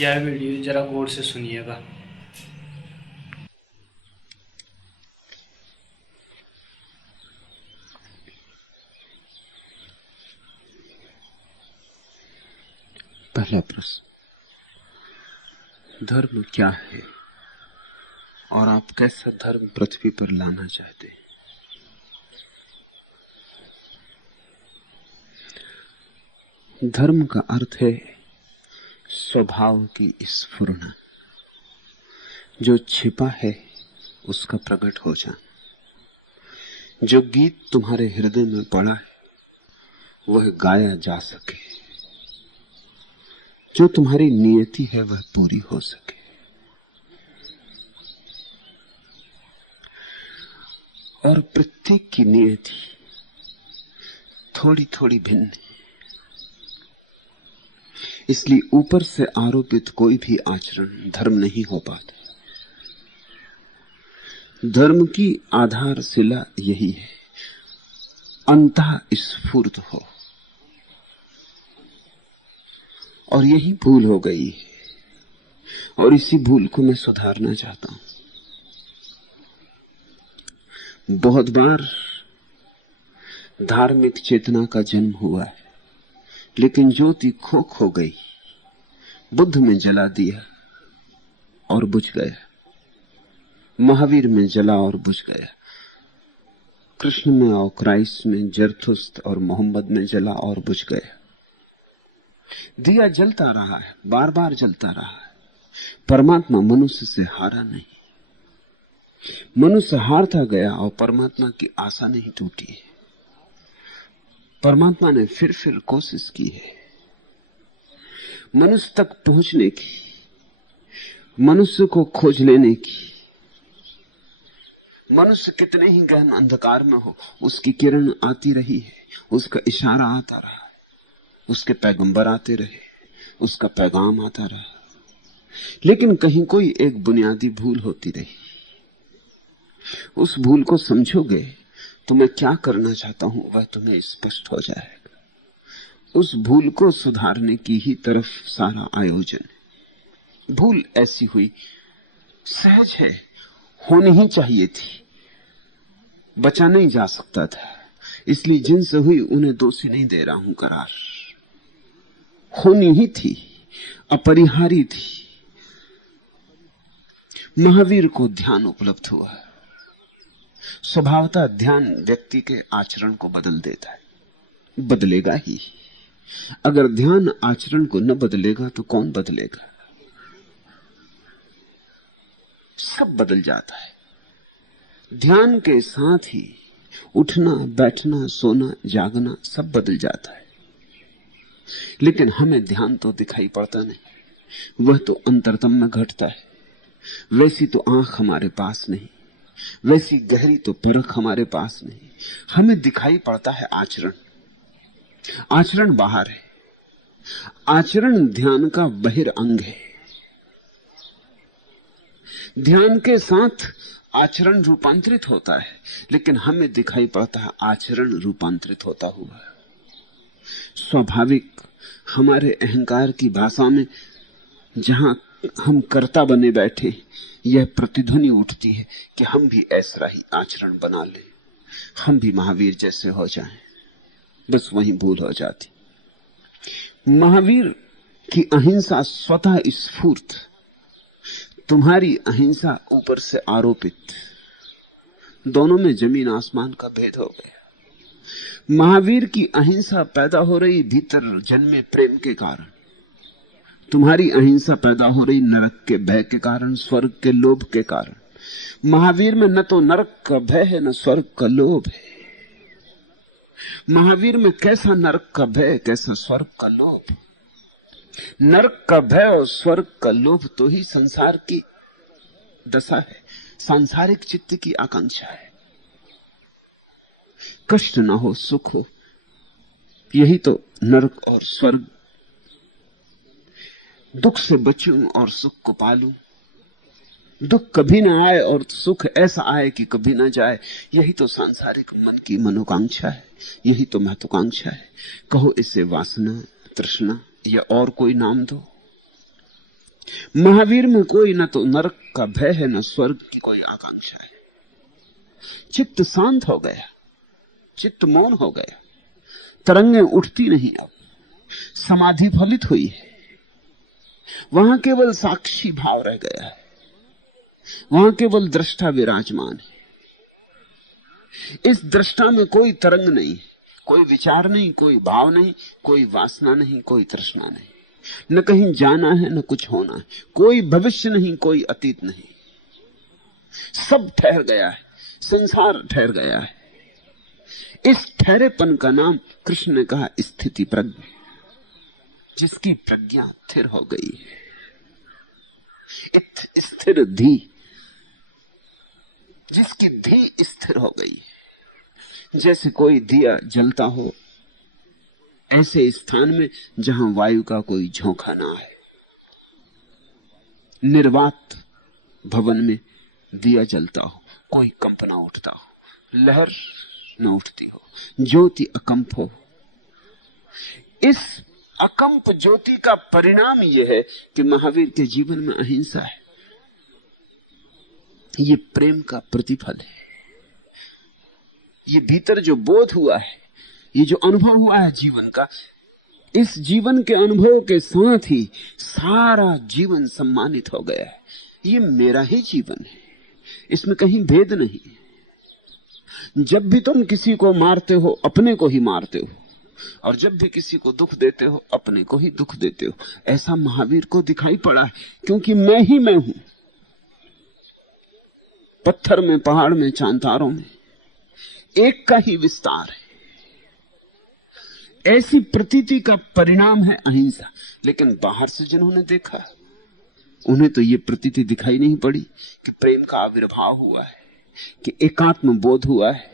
यह वीडियो जरा गौर से सुनिएगा। पहला प्रश्न, धर्म क्या है और आप कैसा धर्म पृथ्वी पर लाना चाहते हैं? धर्म का अर्थ है स्वभाव की स्फुरना, जो छिपा है उसका प्रकट हो जाना। जो गीत तुम्हारे हृदय में पड़ा है वह गाया जा सके, जो तुम्हारी नियति है वह पूरी हो सके। और प्रत्येक की नियति थोड़ी थोड़ी भिन्न है, इसलिए ऊपर से आरोपित कोई भी आचरण धर्म नहीं हो पाता। धर्म की आधारशिला यही है, अंतः स्फूर्त हो। और यही भूल हो गई है, और इसी भूल को मैं सुधारना चाहता हूं। बहुत बार धार्मिक चेतना का जन्म हुआ है, लेकिन ज्योति खोख हो गई। बुद्ध में जला दिया और बुझ गया, महावीर में जला और बुझ गया, कृष्ण में और क्राइस्ट में, जरथुस्त और मोहम्मद में जला और बुझ गया। दिया जलता रहा है, बार बार जलता रहा है। परमात्मा मनुष्य से हारा नहीं, मनुष्य हारता गया और परमात्मा की आशा नहीं टूटी है। परमात्मा ने फिर कोशिश की है मनुष्य तक पहुंचने की, मनुष्य को खोज लेने की। मनुष्य कितने ही गहन अंधकार में हो, उसकी किरण आती रही है, उसका इशारा आता रहा, उसके पैगंबर आते रहे, उसका पैगाम आता रहा। लेकिन कहीं कोई एक बुनियादी भूल होती रही। उस भूल को समझोगे तो मैं क्या करना चाहता हूं वह तुम्हें स्पष्ट हो जाएगा। उस भूल को सुधारने की ही तरफ सारा आयोजन है। भूल ऐसी हुई, सहज है, होनी ही चाहिए थी, बचा नहीं जा सकता था। इसलिए जिनसे हुई उन्हें दोषी नहीं दे रहा हूं करार, होनी ही थी, अपरिहार्य थी। महावीर को ध्यान उपलब्ध हुआ। स्वभावतः ध्यान व्यक्ति के आचरण को बदल देता है, बदलेगा ही। अगर ध्यान आचरण को न बदलेगा तो कौन बदलेगा? सब बदल जाता है। ध्यान के साथ ही उठना, बैठना, सोना, जागना सब बदल जाता है। लेकिन हमें ध्यान तो दिखाई पड़ता नहीं, वह तो अंतरतम में घटता है। वैसी तो आंख हमारे पास नहीं, वैसी गहरी तो परख हमारे पास नहीं। हमें दिखाई पड़ता है आचरण, आचरण बाहर है। आचरण ध्यान का बहिरंग है। ध्यान के साथ आचरण रूपांतरित होता है, लेकिन हमें दिखाई पड़ता है आचरण रूपांतरित होता हुआ। स्वाभाविक हमारे अहंकार की भाषा में जहां हम कर्ता बने बैठे, यह प्रतिध्वनि उठती है कि हम भी ऐसा ही आचरण बना लें, हम भी महावीर जैसे हो जाएं। बस वहीं भूल हो जाती। महावीर की अहिंसा स्वतः स्फूर्त, तुम्हारी अहिंसा ऊपर से आरोपित। दोनों में जमीन आसमान का भेद हो गया। महावीर की अहिंसा पैदा हो रही भीतर जन्मे प्रेम के कारण, तुम्हारी अहिंसा पैदा हो रही नरक के भय के कारण, स्वर्ग के लोभ के कारण। महावीर में न तो नरक का भय है न स्वर्ग का लोभ है। महावीर में कैसा नरक का भय, कैसा स्वर्ग का लोभ। नरक का भय और स्वर्ग का लोभ तो ही संसार की दशा है, सांसारिक चित्त की आकांक्षा है। कष्ट ना हो, सुख हो, यही तो नरक और स्वर्ग। दुख से बचूं और सुख को पालूं, दुख कभी ना आए और सुख ऐसा आए कि कभी ना जाए, यही तो सांसारिक मन की मनोकांक्षा है, यही तो महत्वाकांक्षा है। कहो इसे वासना, तृष्णा या और कोई नाम दो। महावीर में कोई न तो नरक का भय है, न स्वर्ग की कोई आकांक्षा है। चित्त शांत हो गया, चित्त मौन हो गया, तरंगें उठती नहीं, अब समाधि फलित हुई है। वहां केवल साक्षी भाव रह गया है, वहां केवल दृष्टा विराजमान है। इस दृष्टा में कोई तरंग नहीं, कोई विचार नहीं, कोई भाव नहीं, कोई वासना नहीं, कोई तृष्णा नहीं, न कहीं जाना है न कुछ होना है, कोई भविष्य नहीं, कोई अतीत नहीं, सब ठहर गया है, संसार ठहर गया है। इस ठहरेपन का नाम कृष्ण ने कहा स्थिति प्रज्ञा, जिसकी प्रज्ञा स्थिर हो गई है। स्थिर धी, जिसकी धी स्थिर हो गई है। जैसे कोई दिया जलता हो ऐसे स्थान में जहां वायु का कोई झोंका ना है, निर्वात भवन में दिया जलता हो, कोई कंप ना उठता हो, लहर न उठती हो, ज्योति अकंप हो। इस अकंप ज्योति का परिणाम यह है कि महावीर के जीवन में अहिंसा है। ये प्रेम का प्रतिफल है। ये भीतर जो बोध हुआ है, ये जो अनुभव हुआ है जीवन का, इस जीवन के अनुभव के साथ ही सारा जीवन सम्मानित हो गया है। ये मेरा ही जीवन है, इसमें कहीं भेद नहीं। जब भी तुम किसी को मारते हो अपने को ही मारते हो, और जब भी किसी को दुख देते हो अपने को ही दुख देते हो। ऐसा महावीर को दिखाई पड़ा है, क्योंकि मैं ही मैं हूं। पत्थर में, पहाड़ में, चांतारों में एक का ही विस्तार है। ऐसी प्रतीति का परिणाम है अहिंसा। लेकिन बाहर से जिन्होंने देखा उन्हें तो ये प्रतीति दिखाई नहीं पड़ी कि प्रेम का आविर्भाव हुआ है, कि एकात्म बोध हुआ है,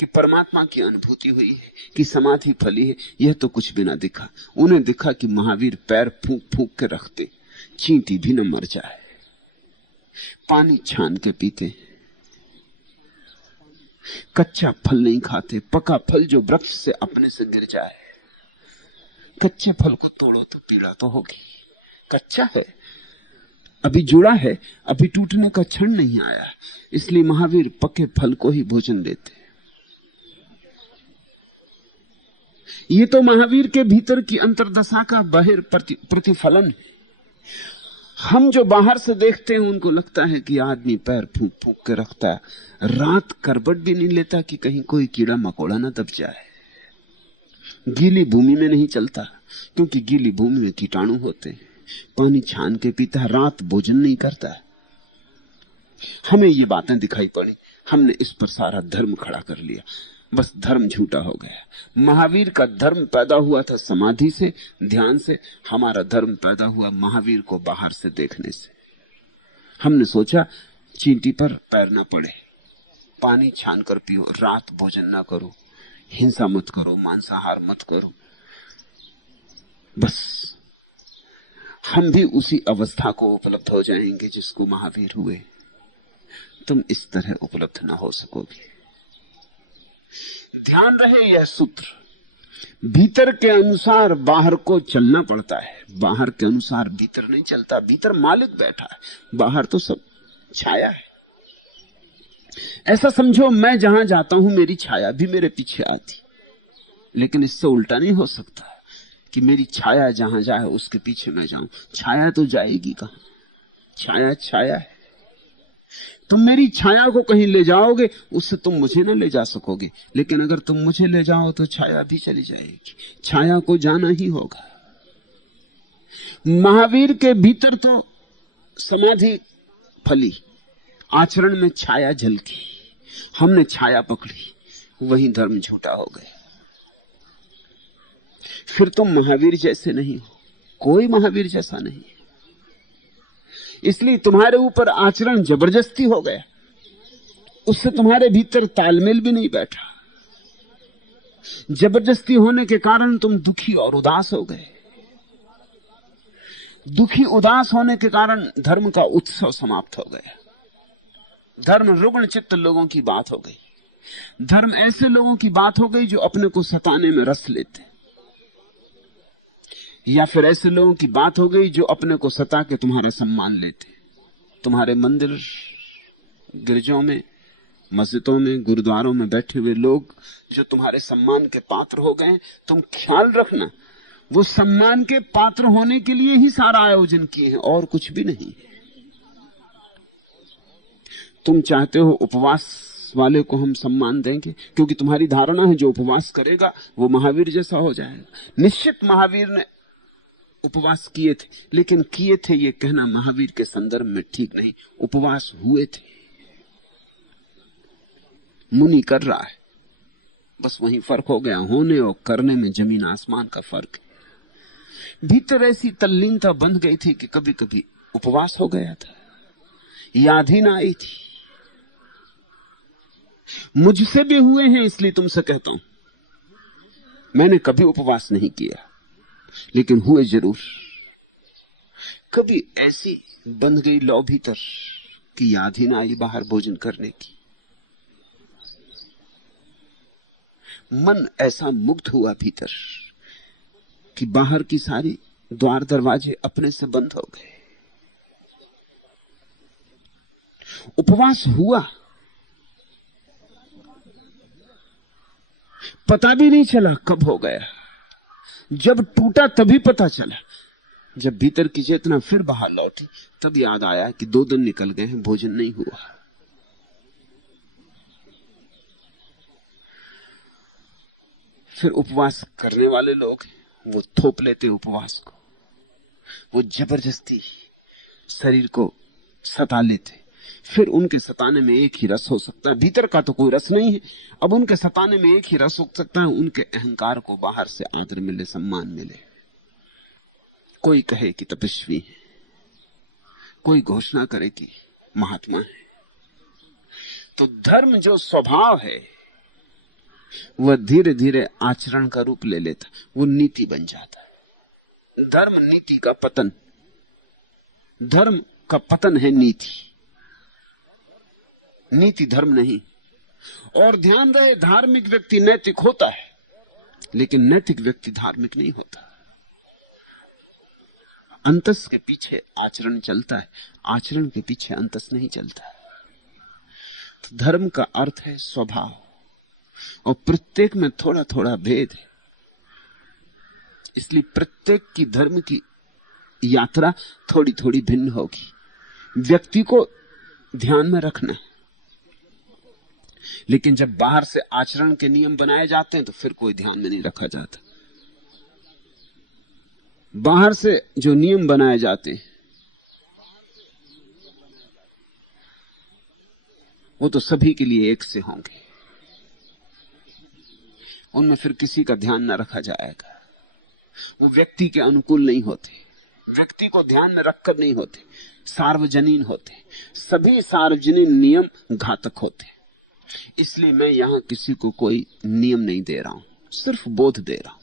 कि परमात्मा की अनुभूति हुई है, कि समाधि फली है। यह तो कुछ भी ना दिखा। उन्हें दिखा कि महावीर पैर फूंक फूंक के रखते, चींटी भी न मर जाए, पानी छान के पीते, कच्चा फल नहीं खाते, पका फल जो वृक्ष से अपने से गिर जाए। कच्चे फल को तोड़ो तो पीड़ा तो होगी, कच्चा है, अभी जुड़ा है, अभी टूटने का क्षण नहीं आया। इसलिए महावीर पके फल को ही भोजन देते। ये तो महावीर के भीतर की अंतर्दशा का बाहर प्रतिफलन है। हम जो बाहर से देखते हैं उनको लगता है कि आदमी पैर फूंक फूंक के रखता है, रात करबट भी नहीं लेता कि कहीं कोई कीड़ा मकोड़ा ना दब जाए। गीली भूमि में नहीं चलता, क्योंकि गीली भूमि में कीटाणु होते हैं। पानी छान के पीता है, रात भोजन नहीं करता है। हमें ये बातें दिखाई पड़ी, हमने इस पर सारा धर्म खड़ा कर लिया। बस धर्म झूठा हो गया। महावीर का धर्म पैदा हुआ था समाधि से, ध्यान से। हमारा धर्म पैदा हुआ महावीर को बाहर से देखने से। हमने सोचा चींटी पर पैर ना पड़े, पानी छान कर पियो, रात भोजन ना करो, हिंसा मत करो, मांसाहार मत करो। बस हम भी उसी अवस्था को उपलब्ध हो जाएंगे जिसको महावीर हुए। तुम इस तरह उपलब्ध ना हो सकोगे। ध्यान रहे यह सूत्र, भीतर के अनुसार बाहर को चलना पड़ता है, बाहर के अनुसार भीतर नहीं चलता। भीतर मालिक बैठा है, बाहर तो सब छाया है। ऐसा समझो मैं जहां जाता हूं मेरी छाया भी मेरे पीछे आती, लेकिन इससे उल्टा नहीं हो सकता कि मेरी छाया जहां जाए उसके पीछे मैं जाऊं। छाया तो जाएगी कहां, छाया छाया है। तुम मेरी छाया को कहीं ले जाओगे, उससे तुम मुझे ना ले जा सकोगे, लेकिन अगर तुम मुझे ले जाओ तो छाया भी चली जाएगी। छाया को जाना ही होगा। महावीर के भीतर तो समाधि फली, आचरण में छाया झलकी, हमने छाया पकड़ी, वही धर्म झूठा हो गया। फिर तुम महावीर जैसे नहीं हो, कोई महावीर जैसा नहीं। इसलिए तुम्हारे ऊपर आचरण जबरदस्ती हो गया, उससे तुम्हारे भीतर तालमेल भी नहीं बैठा। जबरदस्ती होने के कारण तुम दुखी और उदास हो गए। दुखी उदास होने के कारण धर्म का उत्सव समाप्त हो गया। धर्म रुग्ण चित्त लोगों की बात हो गई। धर्म ऐसे लोगों की बात हो गई जो अपने को सताने में रस लेते। या फिर ऐसे लोगों की बात हो गई जो अपने को सता के तुम्हारा सम्मान लेते। तुम्हारे मंदिर गिरजों में, मस्जिदों में, गुरुद्वारों में बैठे हुए लोग जो तुम्हारे सम्मान के पात्र हो गए, तुम ख्याल रखना वो सम्मान के पात्र होने के लिए ही सारा आयोजन किए हैं और कुछ भी नहीं। तुम चाहते हो उपवास वाले को हम सम्मान देंगे क्योंकि तुम्हारी धारणा है जो उपवास करेगा वो महावीर जैसा हो जाएगा। निश्चित महावीर ने उपवास किए थे, लेकिन किए थे ये कहना महावीर के संदर्भ में ठीक नहीं। उपवास हुए थे। मुनि कर रहा है, बस वही फर्क हो गया। होने और करने में जमीन आसमान का फर्क है। भीतर ऐसी तल्लीनता बंध गई थी कि कभी कभी उपवास हो गया था, याद ही ना आई थी। मुझसे भी हुए हैं, इसलिए तुमसे कहता हूं। मैंने कभी उपवास नहीं किया, लेकिन हुए जरूर। कभी ऐसी बंध गई लौ भीतर कि याद ही ना आई बाहर भोजन करने की। मन ऐसा मुग्ध हुआ भीतर कि बाहर की सारी द्वार दरवाजे अपने से बंद हो गए। उपवास हुआ, पता भी नहीं चला कब हो गया। जब टूटा तभी पता चला। जब भीतर की चेतना फिर बाहर लौटी तब याद आया कि 2 दिन निकल गए हैं, भोजन नहीं हुआ। फिर उपवास करने वाले लोग वो थोप लेते उपवास को, वो जबरदस्ती शरीर को सता लेते। फिर उनके सताने में एक ही रस हो सकता है, भीतर का तो कोई रस नहीं है। अब उनके सताने में एक ही रस हो सकता है, उनके अहंकार को बाहर से आदर मिले, सम्मान मिले। कोई कहे कि तपस्वी है, कोई घोषणा करे कि महात्मा है। तो धर्म जो स्वभाव है वह धीरे धीरे आचरण का रूप ले लेता, वो नीति बन जाता है। धर्म नीति का पतन, धर्म का पतन है नीति, नीति धर्म नहीं। और ध्यान रहे, धार्मिक व्यक्ति नैतिक होता है, लेकिन नैतिक व्यक्ति धार्मिक नहीं होता। अंतस के पीछे आचरण चलता है, आचरण के पीछे अंतस नहीं चलता। तो धर्म का अर्थ है स्वभाव, और प्रत्येक में थोड़ा थोड़ा भेद है। इसलिए प्रत्येक की धर्म की यात्रा थोड़ी थोड़ी भिन्न होगी। व्यक्ति को ध्यान में रखना, लेकिन जब बाहर से आचरण के नियम बनाए जाते हैं तो फिर कोई ध्यान में नहीं रखा जाता। बाहर से जो नियम बनाए जाते हैं वो तो सभी के लिए एक से होंगे, उनमें फिर किसी का नियम न रखा जाएगा। वो व्यक्ति के अनुकूल नहीं होते, व्यक्ति को ध्यान में रखकर नहीं होते, सार्वजनीन होते। सभी सार्वजनीन नियम घातक होते। इसलिए मैं यहां किसी को कोई नियम नहीं दे रहा हूं, सिर्फ बोध दे रहा हूं,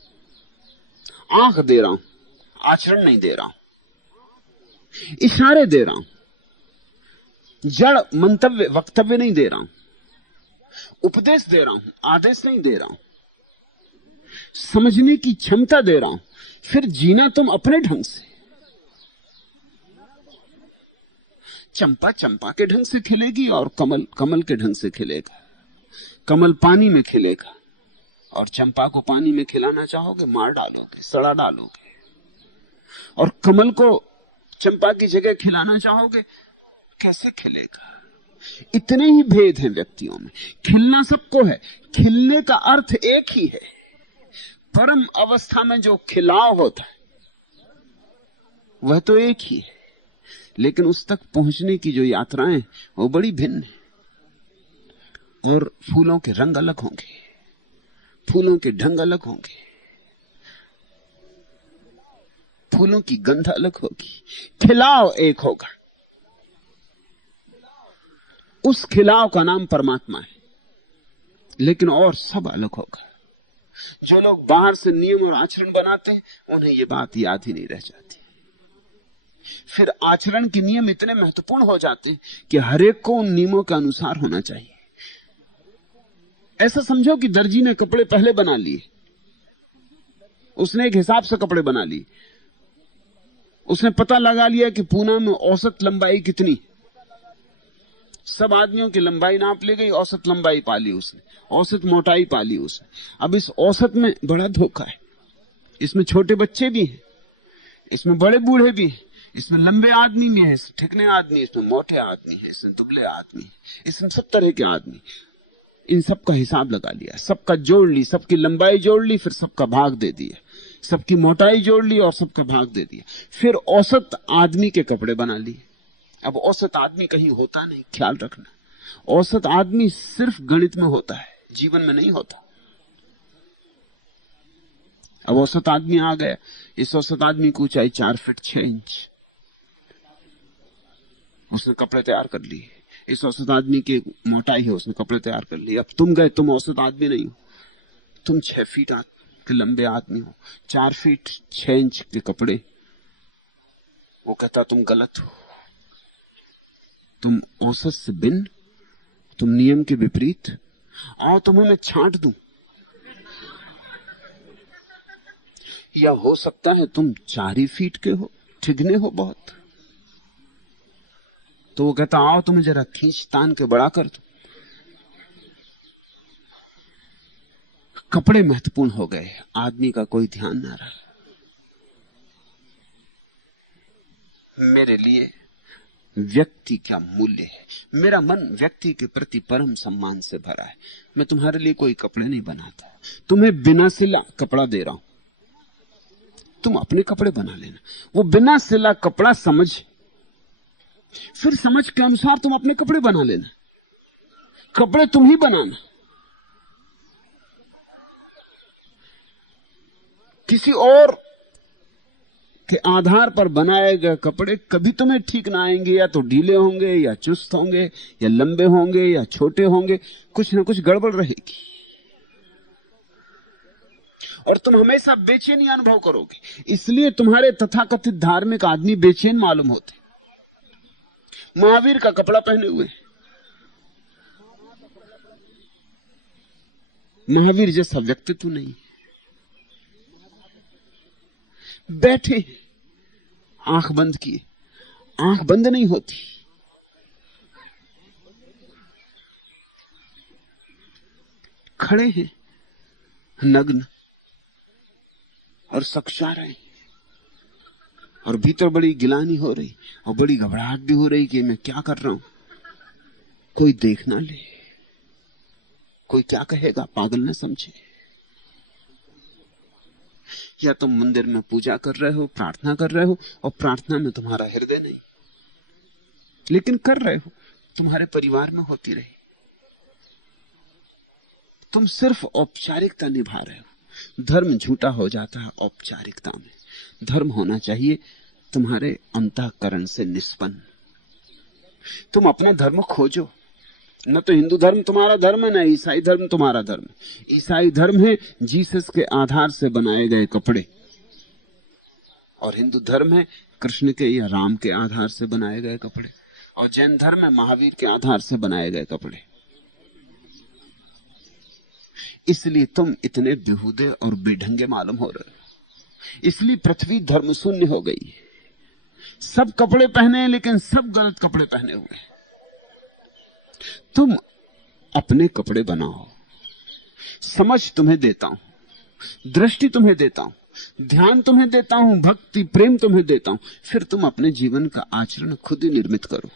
आंख दे रहा हूं, आचरण नहीं दे रहा हूं, इशारे दे रहा हूं, जड़ मंतव्य वक्तव्य नहीं दे रहा हूं, उपदेश दे रहा हूं, आदेश नहीं दे रहा हूं, समझने की क्षमता दे रहा हूं। फिर जीना तुम अपने ढंग से। चंपा चंपा के ढंग से खिलेगी और कमल कमल के ढंग से खिलेगा। कमल पानी में खिलेगा और चंपा को पानी में खिलाना चाहोगे, मार डालोगे, सड़ा डालोगे। और कमल को चंपा की जगह खिलाना चाहोगे, कैसे खिलेगा? इतने ही भेद हैं व्यक्तियों में। खिलना सबको है, खिलने का अर्थ एक ही है। परम अवस्था में जो खिलाव होता है वह तो एक ही है, लेकिन उस तक पहुंचने की जो यात्राएं वो बड़ी भिन्न है। और फूलों के रंग अलग होंगे, फूलों के ढंग अलग होंगे, फूलों की गंध अलग होगी, खिलाव एक होगा। उस खिलाव का नाम परमात्मा है, लेकिन और सब अलग होगा। जो लोग बाहर से नियम और आचरण बनाते हैं उन्हें यह बात याद ही नहीं रह जाती। फिर आचरण के नियम इतने महत्वपूर्ण हो जाते हैं कि हरेक को उन नियमों के अनुसार होना चाहिए। ऐसा समझो कि दर्जी ने कपड़े पहले बना लिए, उसने एक हिसाब से कपड़े बना लिए, उसने पता लगा लिया कि पूना में औसत लंबाई कितनी। सब आदमियों की लंबाई नाप ली गई, औसत लंबाई पाली उसने, औसत मोटाई पाली उसने। अब इस औसत में बड़ा धोखा है। इसमें छोटे बच्चे भी हैं, इसमें बड़े बूढ़े भी हैं, इसमें लंबे आदमी भी हैं, इसमें ठिकने आदमी, इसमें मोटे आदमी है, इसमें दुबले आदमी, इसमें सब तरह के आदमी। इन सब का हिसाब लगा लिया, सबका जोड़ ली, सबकी लंबाई जोड़ ली, फिर सबका भाग दे दिया, सबकी मोटाई जोड़ ली और सबका भाग दे दिया। फिर औसत आदमी के कपड़े बना लिए। अब औसत आदमी कहीं होता नहीं, ख्याल रखना। औसत आदमी सिर्फ गणित में होता है, जीवन में नहीं होता। अब औसत आदमी आ गया। इस औसत आदमी की ऊंचाई 4 फीट 6 इंच। उसने कपड़े तैयार कर लिए। इस औसत आदमी की मोटाई है, उसने कपड़े तैयार कर लिए। अब तुम गए, तुम औसत आदमी नहीं हो, तुम 6 फीट के लंबे आदमी हो, 4 फीट 6 इंच के कपड़े। वो कहता तुम गलत हो, तुम औसत से भिन्न, तुम नियम के विपरीत। आओ तुम्हें मैं छांट दूं, या हो सकता है तुम 4 ही फीट के हो, ठिगने हो बहुत। तो वो कहता आओ तुम्हें जरा खींच तान के बड़ा कर दो। कपड़े महत्वपूर्ण हो गए, आदमी का कोई ध्यान ना रहा। मेरे लिए व्यक्ति क्या मूल्य है, मेरा मन व्यक्ति के प्रति परम सम्मान से भरा है। मैं तुम्हारे लिए कोई कपड़े नहीं बनाता, तुम्हें बिना सिला कपड़ा दे रहा हूं, तुम अपने कपड़े बना लेना। वो बिना सिला कपड़ा समझ, फिर समझ के अनुसार तुम अपने कपड़े बना लेना। कपड़े तुम ही बनाना, किसी और के आधार पर बनाए गए कपड़े कभी तुम्हें ठीक ना आएंगे। या तो ढीले होंगे, या चुस्त होंगे, या लंबे होंगे, या छोटे होंगे, कुछ ना कुछ गड़बड़ रहेगी। और तुम हमेशा बेचैनी अनुभव करोगे। इसलिए तुम्हारे तथाकथित धार्मिक आदमी बेचैन मालूम होते। महावीर का कपड़ा पहने हुए, महावीर जैसा व्यक्तित्व नहीं, बैठे आंख बंद किए, आंख बंद नहीं होती। खड़े हैं नग्न और सक्षा रहे, और भीतर बड़ी गिलानी हो रही और बड़ी घबराहट भी हो रही कि मैं क्या कर रहा हूं, कोई देख ना ले, कोई क्या कहेगा, पागल न समझे। या तुम मंदिर में पूजा कर रहे हो, प्रार्थना कर रहे हो, और प्रार्थना में तुम्हारा हृदय नहीं, लेकिन कर रहे हो, तुम्हारे परिवार में होती रही। तुम सिर्फ औपचारिकता निभा रहे हो। धर्म झूठा हो जाता है औपचारिकता में। धर्म होना चाहिए तुम्हारे अंतःकरण से निष्पन्न। तुम अपना धर्म खोजो। न तो हिंदू धर्म तुम्हारा धर्म है, न ईसाई धर्म तुम्हारा धर्म है। ईसाई धर्म है जीसस के आधार से बनाए गए कपड़े, और हिंदू धर्म है कृष्ण के या राम के आधार से बनाए गए कपड़े, और जैन धर्म है महावीर के आधार से बनाए गए कपड़े। इसलिए तुम इतने बेहुदे और बेढंगे मालूम हो रहे हो। इसलिए पृथ्वी धर्म शून्य हो गई। सब कपड़े पहने हैं, लेकिन सब गलत कपड़े पहने हुए हैं। तुम अपने कपड़े बनाओ। समझ तुम्हें देता हूं, दृष्टि तुम्हें देता हूं, ध्यान तुम्हें देता हूं, भक्ति प्रेम तुम्हें देता हूं। फिर तुम अपने जीवन का आचरण खुद ही निर्मित करो,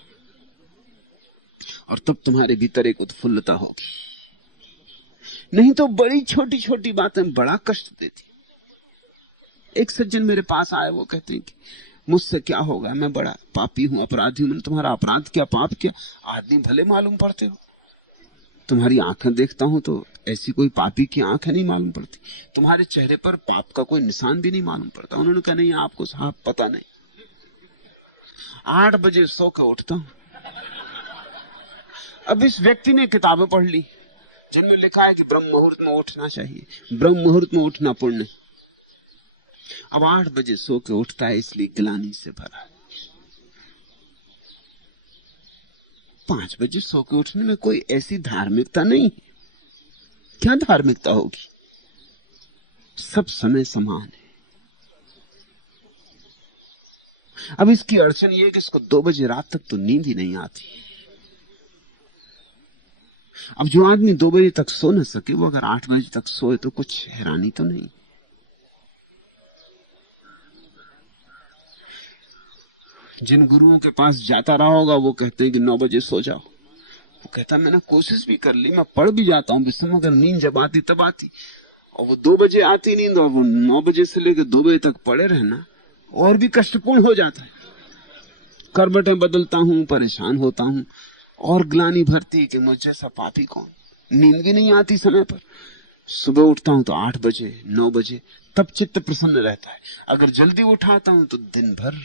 और तब तुम्हारे भीतर एक उत्फुल्लता होगी। नहीं तो बड़ी छोटी छोटी बातें बड़ा कष्ट देती। एक सज्जन मेरे पास आए, वो कहते हैं कि मुझसे क्या होगा, मैं बड़ा पापी हूं, अपराधी हूं। तुम्हारा अपराध क्या, पाप क्या? आदमी भले मालूम पड़ते हो। तुम्हारी आंखें देखता हूं तो ऐसी कोई पापी की आंखें नहीं मालूम पड़ती। तुम्हारे चेहरे पर पाप का कोई निशान भी नहीं मालूम पड़ता। उन्होंने कहा नहीं, आपको साहब पता नहीं। 8 बजे सो कर उठता हूं। अब इस व्यक्ति ने किताबें पढ़ ली जिनमें लिखा है कि ब्रह्म मुहूर्त में उठना चाहिए, ब्रह्म मुहूर्त में उठना पुण्य। अब 8 बजे सो के उठता है, इसलिए गिलानी से भरा है। 5 बजे सो के उठने में कोई ऐसी धार्मिकता नहीं। क्या धार्मिकता होगी? सब समय समान है। अब इसकी अड़चन ये है कि इसको 2 बजे रात तक तो नींद ही नहीं आती। अब जो आदमी 2 बजे तक सो न सके, वो अगर 8 बजे तक सोए तो कुछ हैरानी तो नहीं। जिन गुरुओं के पास जाता रहा होगा वो कहते हैं कि 9 बजे सो जाओ। वो कहता मैंने कोशिश भी कर ली, मैं पढ़ भी जाता हूं बिस्तर में, अगर नींद जब आती तब आती। और वो 2 बजे आती नींद, और वो 9 बजे से लेकर 2 बजे तक पड़े रहना और भी कष्टपूर्ण हो जाता है। करवटें बदलता हूं, परेशान होता हूं, और ग्लानि भरती कि मुझ जैसा पापी कौन। नींद भी नहीं आती समय पर। सुबह उठता हूं तो 8 बजे 9 बजे, तब चित्त प्रसन्न रहता है। अगर जल्दी उठाता हूं तो दिन भर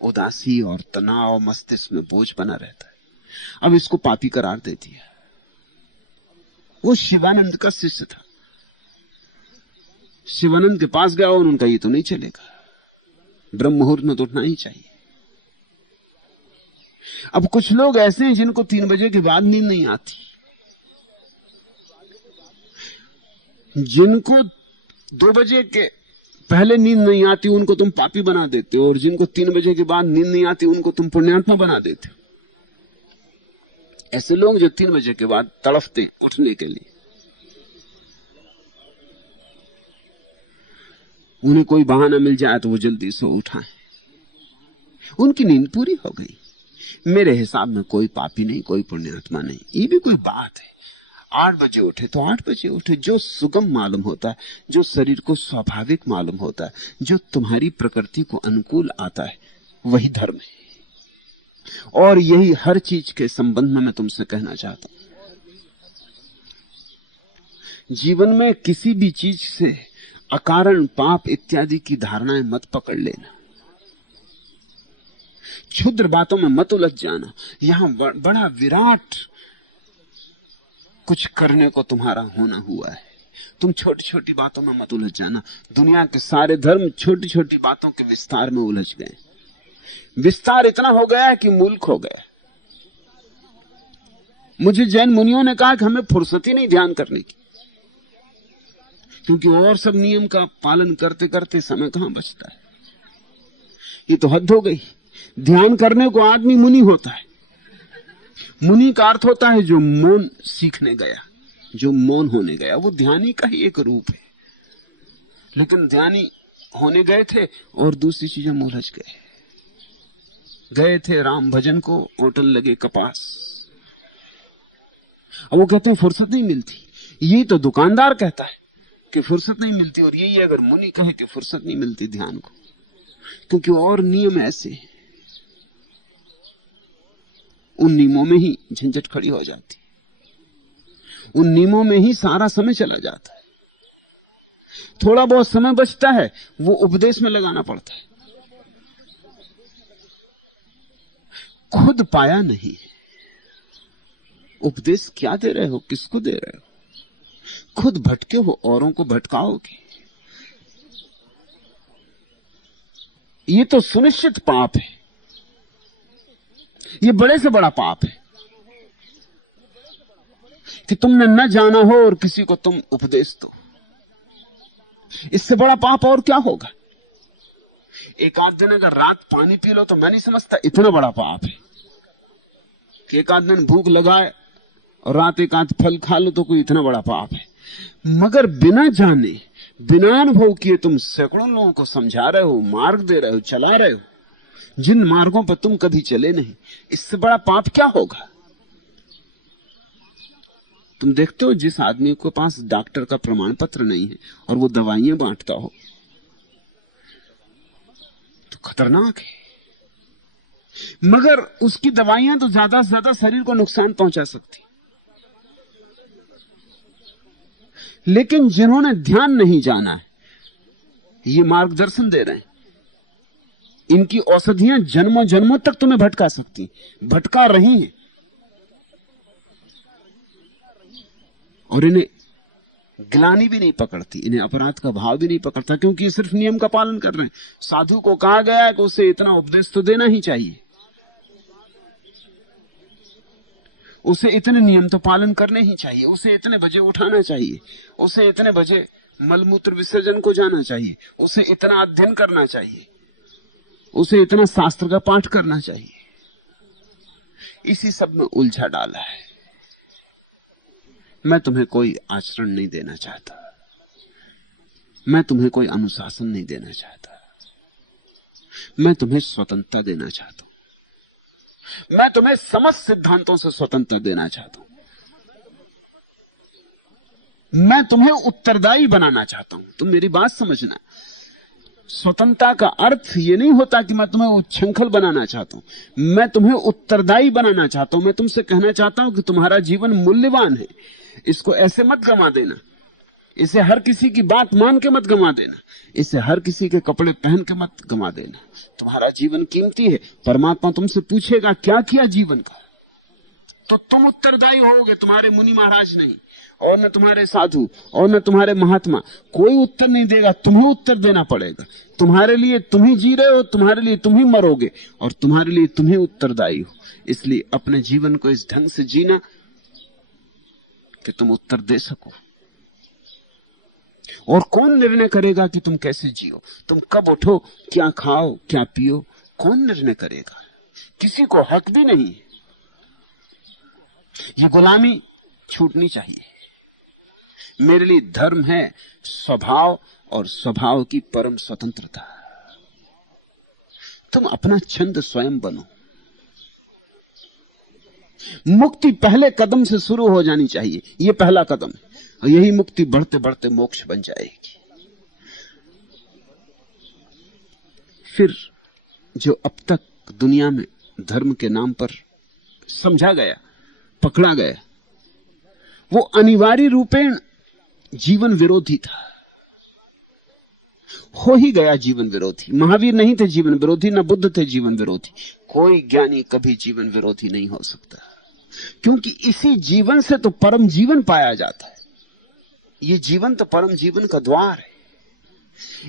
उदासी और तनाव मस्तिष्क में बोझ बना रहता है। अब इसको पापी करार दे दिया। वो शिवानंद का शिष्य था। शिवानंद के पास गया और उन्होंने कहा ये तो नहीं चलेगा, ब्रह्म मुहूर्त में तो उठना ही चाहिए। अब कुछ लोग ऐसे हैं जिनको 3 बजे के बाद नींद नहीं आती, जिनको 2 बजे के पहले नींद नहीं आती उनको तुम पापी बना देते हो, और जिनको 3 बजे के बाद नींद नहीं आती उनको तुम पुण्यात्मा बना देते हो। ऐसे लोग जो 3 बजे के बाद तड़फते उठने के लिए, उन्हें कोई बहाना मिल जाए तो वो जल्दी से उठाएं। उनकी नींद पूरी हो गई। मेरे हिसाब में कोई पापी नहीं, कोई पुण्यात्मा नहीं। ये भी कोई बात है? 8 बजे उठे तो 8 बजे उठे, जो सुगम मालूम होता है, जो शरीर को स्वाभाविक मालूम होता है, जो तुम्हारी प्रकृति को अनुकूल आता है, वही धर्म है। और यही हर चीज के संबंध में मैं तुमसे कहना चाहता हूं। जीवन में किसी भी चीज से अकारण पाप इत्यादि की धारणाएं मत पकड़ लेना। क्षुद्र बातों में मत उलझ जाना। यहां बड़ा विराट कुछ करने को तुम्हारा होना हुआ है। तुम छोटी छोटी बातों में मत उलझ जाना। दुनिया के सारे धर्म छोटी छोटी बातों के विस्तार में उलझ गए। विस्तार इतना हो गया है कि मूल खो गया। मुझे जैन मुनियों ने कहा कि हमें फुर्सत ही नहीं ध्यान करने की, क्योंकि और सब नियम का पालन करते करते समय कहां बचता है। ये तो हद हो गई। ध्यान करने को आदमी मुनि होता है। मुनि का अर्थ होता है जो मौन सीखने गया, जो मौन होने गया। वो ध्यानी का ही एक रूप है। लेकिन ध्यानी होने गए थे और दूसरी चीजों में उलझ गए। गए थे राम भजन को, होटल लगे कपास। अब वो कहते हैं फुर्सत नहीं मिलती। ये तो दुकानदार कहता है कि फुर्सत नहीं मिलती, और यही अगर मुनि कहे कि फुर्सत नहीं मिलती ध्यान को, क्योंकि और नियम ऐसे, उन नियमों में ही झंझट खड़ी हो जाती, उन नियमों में ही सारा समय चला जाता है। थोड़ा बहुत समय बचता है, वो उपदेश में लगाना पड़ता है। खुद पाया नहीं, उपदेश क्या दे रहे हो, किसको दे रहे हो? खुद भटके हो, औरों को भटकाओगे। ये तो सुनिश्चित पाप है। ये बड़े से बड़ा पाप है कि तुमने न जाना हो और किसी को तुम उपदेश दो। इससे बड़ा पाप और क्या होगा? एक आध दिन अगर रात पानी पी लो तो मैं नहीं समझता इतना बड़ा पाप है कि एक आध दिन भूख लगाए और रात एक आध फल खा लो तो कोई इतना बड़ा पाप है। मगर बिना जाने, बिना अनुभव किए तुम सैकड़ों लोगों को समझा रहे हो, मार्ग दे रहे हो, चला रहे हो जिन मार्गों पर तुम कभी चले नहीं। इससे बड़ा पाप क्या होगा? तुम देखते हो जिस आदमी के पास डॉक्टर का प्रमाण पत्र नहीं है और वो दवाइयां बांटता हो तो खतरनाक है। मगर उसकी दवाइयां तो ज्यादा से ज्यादा शरीर को नुकसान पहुंचा सकती। लेकिन जिन्होंने ध्यान नहीं जाना है, ये मार्गदर्शन दे रहे हैं। इनकी औषधियां जन्मों जन्मों तक तुम्हें भटका सकती, भटका रही हैं। और इन्हें ग्लानि भी नहीं पकड़ती, इन्हें अपराध का भाव भी नहीं पकड़ता, क्योंकि ये सिर्फ नियम का पालन कर रहे हैं। साधु को कहा गया है कि उसे इतना उपदेश तो देना ही चाहिए, उसे इतने नियम तो पालन करने ही चाहिए, उसे इतने बजे उठाना चाहिए, उसे इतने बजे मलमूत्र विसर्जन को जाना चाहिए, उसे इतना अध्ययन करना चाहिए। उसे इतना शास्त्र का पाठ करना चाहिए। इसी सब में उलझा डाला है। मैं तुम्हें कोई आचरण नहीं देना चाहता, मैं तुम्हें कोई अनुशासन नहीं देना चाहता, मैं तुम्हें स्वतंत्रता देना चाहता हूं। मैं तुम्हें समस्त सिद्धांतों से स्वतंत्रता देना चाहता हूं। मैं तुम्हें उत्तरदायी बनाना चाहता हूं। तुम मेरी बात समझना। स्वतंत्रता का अर्थ यह नहीं होता कि मैं तुम्हें उच्छृंखल बनाना चाहता हूं। मैं तुम्हें उत्तरदायी बनाना चाहता हूं। मैं तुमसे कहना चाहता हूं कि तुम्हारा जीवन मूल्यवान है, इसको ऐसे मत गंवा देना। इसे हर किसी की बात मान के मत गंवा देना। इसे हर किसी के कपड़े पहन के मत गंवा देना। तुम्हारा जीवन कीमती है। परमात्मा तुमसे पूछेगा क्या किया जीवन का, तो तुम उत्तरदायी होगे, तुम्हारे मुनि महाराज नहीं, और न तुम्हारे साधु, और न तुम्हारे महात्मा। कोई उत्तर नहीं देगा, तुम्हें उत्तर देना पड़ेगा। तुम्हारे लिए तुम ही जी रहे हो, तुम्हारे लिए तुम ही मरोगे, और तुम्हारे लिए तुम ही उत्तरदायी हो। इसलिए अपने जीवन को इस ढंग से जीना कि तुम उत्तर दे सको। और कौन निर्णय करेगा कि तुम कैसे जियो, तुम कब उठो, क्या खाओ, क्या पियो, कौन निर्णय करेगा? किसी को हक भी नहीं। ये गुलामी छूटनी चाहिए। मेरे लिए धर्म है स्वभाव, और स्वभाव की परम स्वतंत्रता। तुम अपना छंद स्वयं बनो। मुक्ति पहले कदम से शुरू हो जानी चाहिए। यह पहला कदम है, और यही मुक्ति बढ़ते बढ़ते मोक्ष बन जाएगी। फिर जो अब तक दुनिया में धर्म के नाम पर समझा गया, पकड़ा गया, वो अनिवार्य रूपेण जीवन विरोधी था। हो ही गया जीवन विरोधी। महावीर नहीं थे जीवन विरोधी, न बुद्ध थे जीवन विरोधी। कोई ज्ञानी कभी जीवन विरोधी नहीं हो सकता, क्योंकि इसी जीवन से तो परम जीवन पाया जाता है। ये जीवन तो परम जीवन का द्वार है।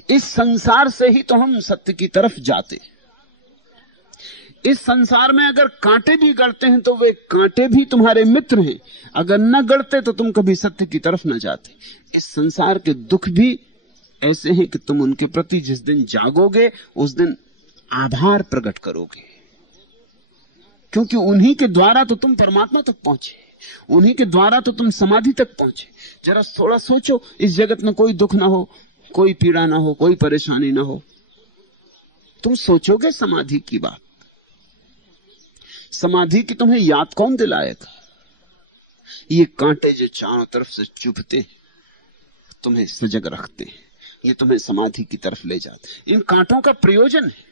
इस संसार से ही तो हम सत्य की तरफ जाते। इस संसार में अगर कांटे भी गड़ते हैं तो वे कांटे भी तुम्हारे मित्र हैं। अगर न गड़ते तो तुम कभी सत्य की तरफ न जाते। इस संसार के दुख भी ऐसे हैं कि तुम उनके प्रति जिस दिन जागोगे उस दिन आभार प्रकट करोगे, क्योंकि उन्हीं के द्वारा तो तुम परमात्मा तक पहुंचे, उन्हीं के द्वारा तो तुम समाधि तक पहुंचे। जरा थोड़ा सोचो, इस जगत में कोई दुख ना हो, कोई पीड़ा ना हो, कोई परेशानी ना हो, तुम सोचोगे समाधि की बात? समाधि की तुम्हें याद कौन दिलाएगा? ये कांटे जो चारों तरफ से चुभते तुम्हें सजग रखते हैं, ये तुम्हें समाधि की तरफ ले जाते। इन कांटों का प्रयोजन है।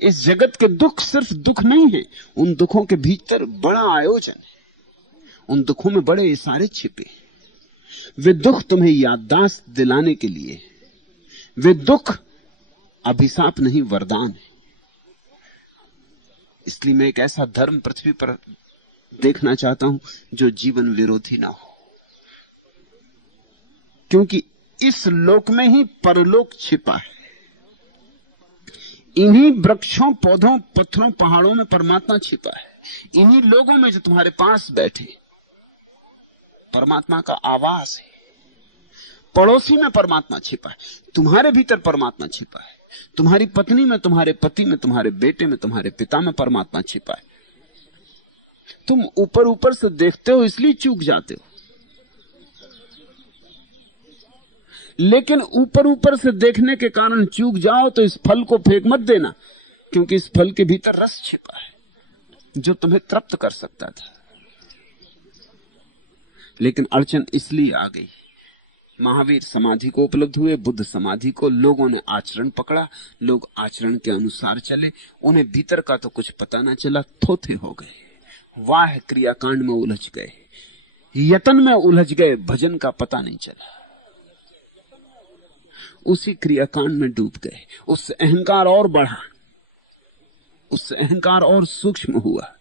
इस जगत के दुख सिर्फ दुख नहीं है, उन दुखों के भीतर बड़ा आयोजन है। उन दुखों में बड़े इशारे छिपे। वे दुख तुम्हें याददाश्त दिलाने के लिए, वे दुख अभिशाप नहीं वरदान है। इसलिए मैं एक ऐसा धर्म पृथ्वी पर देखना चाहता हूं जो जीवन विरोधी ना हो, क्योंकि इस लोक में ही परलोक छिपा है। इन्हीं वृक्षों, पौधों, पत्थरों, पहाड़ों में परमात्मा छिपा है। इन्हीं लोगों में जो तुम्हारे पास बैठे परमात्मा का आवास है। पड़ोसी में परमात्मा छिपा है, तुम्हारे भीतर परमात्मा छिपा है। तुम्हारी पत्नी में, तुम्हारे पति में, तुम्हारे बेटे में, तुम्हारे पिता में परमात्मा छिपा है। तुम ऊपर ऊपर से देखते हो इसलिए चूक जाते हो, लेकिन ऊपर ऊपर से देखने के कारण चूक जाओ तो इस फल को फेंक मत देना, क्योंकि इस फल के भीतर रस छिपा है जो तुम्हें तृप्त कर सकता था। लेकिन अड़चन इसलिए आ गई, महावीर समाधि को उपलब्ध हुए, बुद्ध समाधि को, लोगों ने आचरण पकड़ा, लोग आचरण के अनुसार चले, उन्हें भीतर का तो कुछ पता ना चला, थोथे हो गए, वाह क्रियाकांड में उलझ गए, यतन में उलझ गए, भजन का पता नहीं चला, उसी क्रियाकांड में डूब गए। उससे अहंकार और बढ़ा, उससे अहंकार और सूक्ष्म हुआ,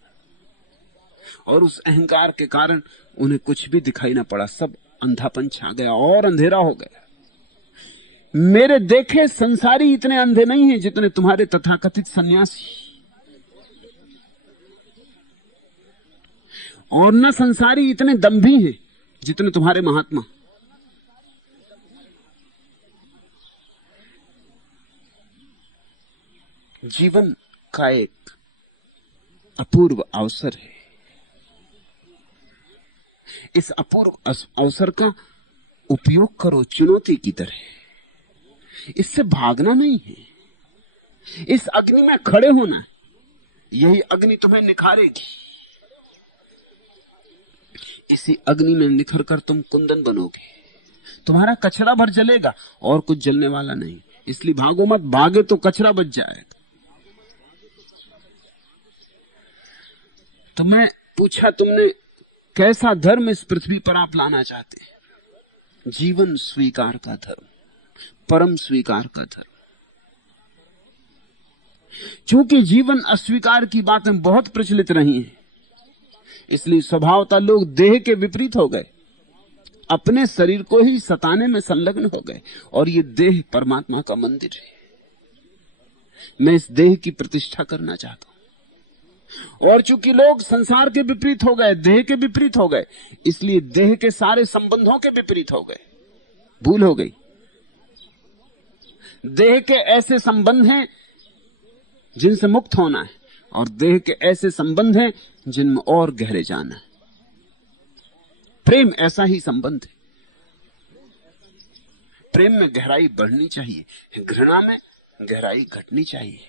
और उस अहंकार के कारण उन्हें कुछ भी दिखाई ना पड़ा, सब अंधापन छा गया और अंधेरा हो गया। मेरे देखे संसारी इतने अंधे नहीं हैं जितने तुम्हारे तथाकथित सन्यासी, और न संसारी इतने दंभी हैं जितने तुम्हारे महात्मा। जीवन का एक अपूर्व अवसर है। इस अपूर्व अवसर का उपयोग करो चुनौती की तरह। इससे भागना नहीं है, इस अग्नि में खड़े होना है। यही अग्नि तुम्हें निखारेगी। इसी अग्नि में निखर कर तुम कुंदन बनोगे। तुम्हारा कचरा भर जलेगा और कुछ जलने वाला नहीं। इसलिए भागो मत, भागे तो कचरा बच जाएगा। तो मैं पूछा, तुमने कैसा धर्म इस पृथ्वी पर आप लाना चाहते हैं? जीवन स्वीकार का धर्म, परम स्वीकार का धर्म। क्योंकि जीवन अस्वीकार की बातें बहुत प्रचलित रही हैं, इसलिए स्वभावतः लोग देह के विपरीत हो गए, अपने शरीर को ही सताने में संलग्न हो गए। और ये देह परमात्मा का मंदिर है। मैं इस देह की प्रतिष्ठा करना चाहता हूं। और चूंकि लोग संसार के विपरीत हो गए, देह के विपरीत हो गए, इसलिए देह के सारे संबंधों के विपरीत हो गए। भूल हो गई। देह के ऐसे संबंध हैं जिनसे मुक्त होना है, और देह के ऐसे संबंध हैं जिनमें और गहरे जाना है। प्रेम ऐसा ही संबंध है। प्रेम में गहराई बढ़नी चाहिए, घृणा में गहराई घटनी चाहिए।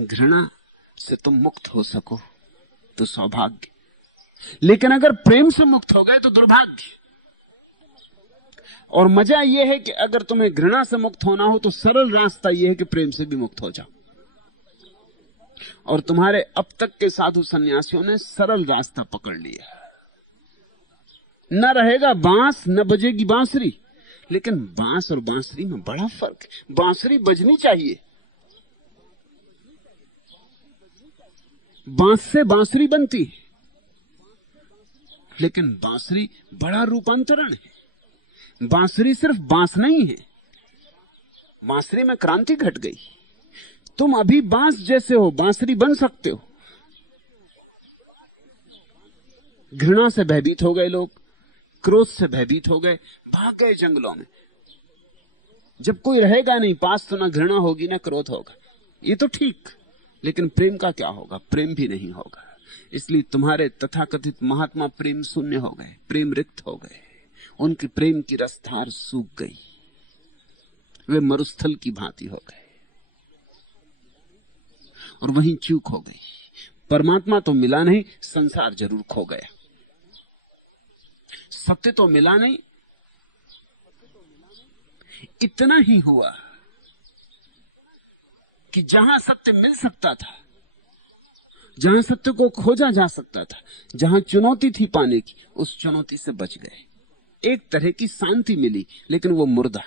घृणा से तुम मुक्त हो सको तो सौभाग्य, लेकिन अगर प्रेम से मुक्त हो गए तो दुर्भाग्य। और मजा यह है कि अगर तुम्हें घृणा से मुक्त होना हो तो सरल रास्ता यह है कि प्रेम से भी मुक्त हो जाओ। और तुम्हारे अब तक के साधु सन्यासियों ने सरल रास्ता पकड़ लिया। न रहेगा बांस, न बजेगी बांसुरी। लेकिन बांस और बांसुरी में बड़ा फर्क है। बांसुरी बजनी चाहिए, बांस से बांसुरी बनती है, लेकिन बांसुरी बड़ा रूपांतरण है। बांसुरी सिर्फ बांस नहीं है, बांसुरी में क्रांति घट गई। तुम अभी बांस जैसे हो, बांसुरी बन सकते हो। घृणा से भयभीत हो गए लोग, क्रोध से भयभीत हो गए, भाग गए जंगलों में। जब कोई रहेगा नहीं पास तो ना घृणा होगी ना क्रोध होगा। ये तो ठीक, लेकिन प्रेम का क्या होगा? प्रेम भी नहीं होगा। इसलिए तुम्हारे तथाकथित महात्मा प्रेम शून्य हो गए, प्रेम रिक्त हो गए। उनके प्रेम की रसधार सूख गई, वे मरुस्थल की भांति हो गए। और वहीं चूक हो गई। परमात्मा तो मिला नहीं, संसार जरूर खो गया। सत्य तो मिला नहीं, इतना ही हुआ कि जहां सत्य मिल सकता था, जहां सत्य को खोजा जा सकता था, जहां चुनौती थी पाने की, उस चुनौती से बच गए। एक तरह की शांति मिली, लेकिन वो मुर्दा,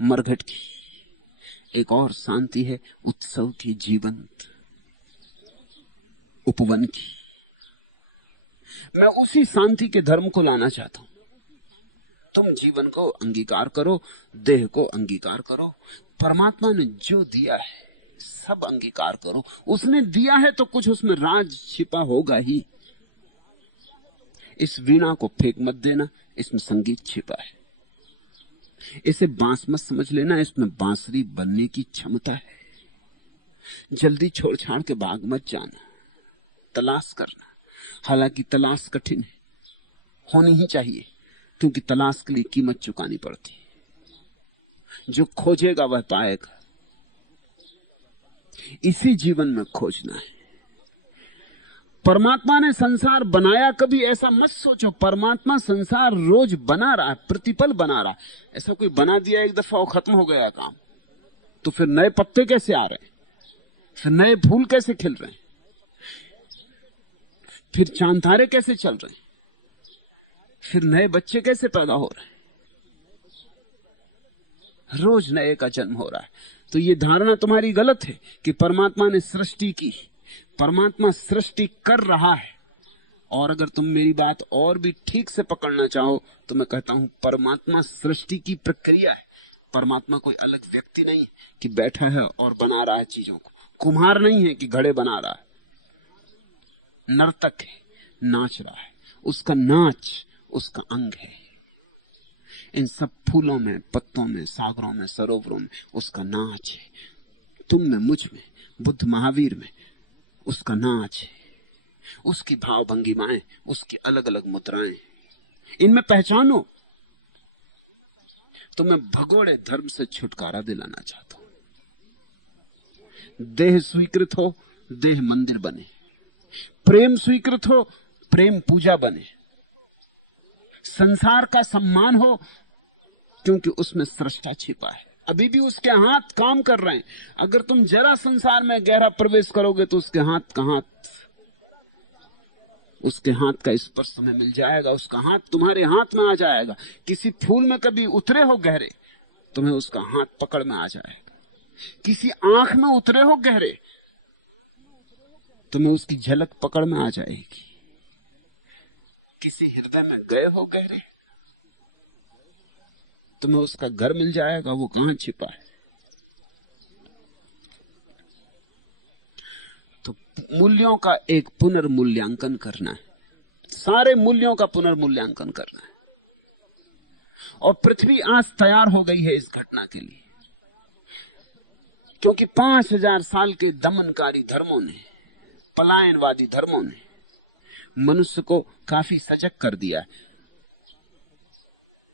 मरघट की। एक और शांति है उत्सव की, जीवंत, उपवन की। मैं उसी शांति के धर्म को लाना चाहता हूं। तुम जीवन को अंगीकार करो, देह को अंगीकार करो। परमात्मा ने जो दिया है सब अंगीकार करो। उसने दिया है तो कुछ उसमें राज छिपा होगा ही। इस वीणा को फेंक मत देना, इसमें संगीत छिपा है। इसे बांस मत समझ लेना, इसमें बांसुरी बनने की क्षमता है। जल्दी छोड़ छाड़ के भाग मत जाना, तलाश करना। हालांकि तलाश कठिन है, होनी ही चाहिए, क्योंकि तलाश के लिए कीमत चुकानी पड़ती है। जो खोजेगा वह पाएगा। इसी जीवन में खोजना है। परमात्मा ने संसार बनाया, कभी ऐसा मत सोचो परमात्मा संसार रोज बना रहा है, प्रतिपल बना रहा है। ऐसा कोई बना दिया एक दफा और खत्म हो गया काम, तो फिर नए पत्ते कैसे आ रहे हैं, फिर नए फूल कैसे खिल रहे हैं, फिर चांद तारे कैसे चल रहे हैं, फिर नए बच्चे कैसे पैदा हो रहे हैं। रोज नए का जन्म हो रहा है। तो ये धारणा तुम्हारी गलत है कि परमात्मा ने सृष्टि की। परमात्मा सृष्टि कर रहा है। और अगर तुम मेरी बात और भी ठीक से पकड़ना चाहो तो मैं कहता हूं परमात्मा सृष्टि की प्रक्रिया है। परमात्मा कोई अलग व्यक्ति नहीं है कि बैठा है और बना रहा है चीजों को। कुम्हार नहीं है कि घड़े बना रहा है। नर्तक है, नाच रहा है। उसका नाच उसका अंग है। इन सब फूलों में, पत्तों में, सागरों में, सरोवरों में उसका नाच है। तुम में, मुझ में, बुद्ध महावीर में उसका नाच है। उसकी भाव भंगिमाएं, उसकी अलग अलग मुद्राएं, इनमें पहचानो। तो मैं भगोड़े धर्म से छुटकारा दिलाना चाहता हूं। देह स्वीकृत हो, देह मंदिर बने। प्रेम स्वीकृत हो, प्रेम पूजा बने। संसार का सम्मान हो, क्योंकि उसमें सृष्टा छिपा है। अभी भी उसके हाथ काम कर रहे हैं। अगर तुम जरा संसार में गहरा प्रवेश करोगे तो उसके हाथ का स्पर्श तुम्हें मिल जाएगा। उसका हाथ तुम्हारे हाथ में आ जाएगा। किसी फूल में कभी उतरे हो गहरे, तुम्हें उसका हाथ पकड़ में आ जाएगा। किसी आंख में उतरे हो गहरे, तुम्हें उसकी झलक पकड़ में आ जाएगी। किसी हृदय में गए हो गहरे, तुम्हें उसका घर मिल जाएगा। वो कहां छिपा है। तो मूल्यों का एक पुनर्मूल्यांकन करना है। सारे मूल्यों का पुनर्मूल्यांकन करना है। और पृथ्वी आज तैयार हो गई है इस घटना के लिए, क्योंकि 5000 साल के दमनकारी धर्मों ने, पलायनवादी धर्मों ने मनुष्य को काफी सजग कर दिया है।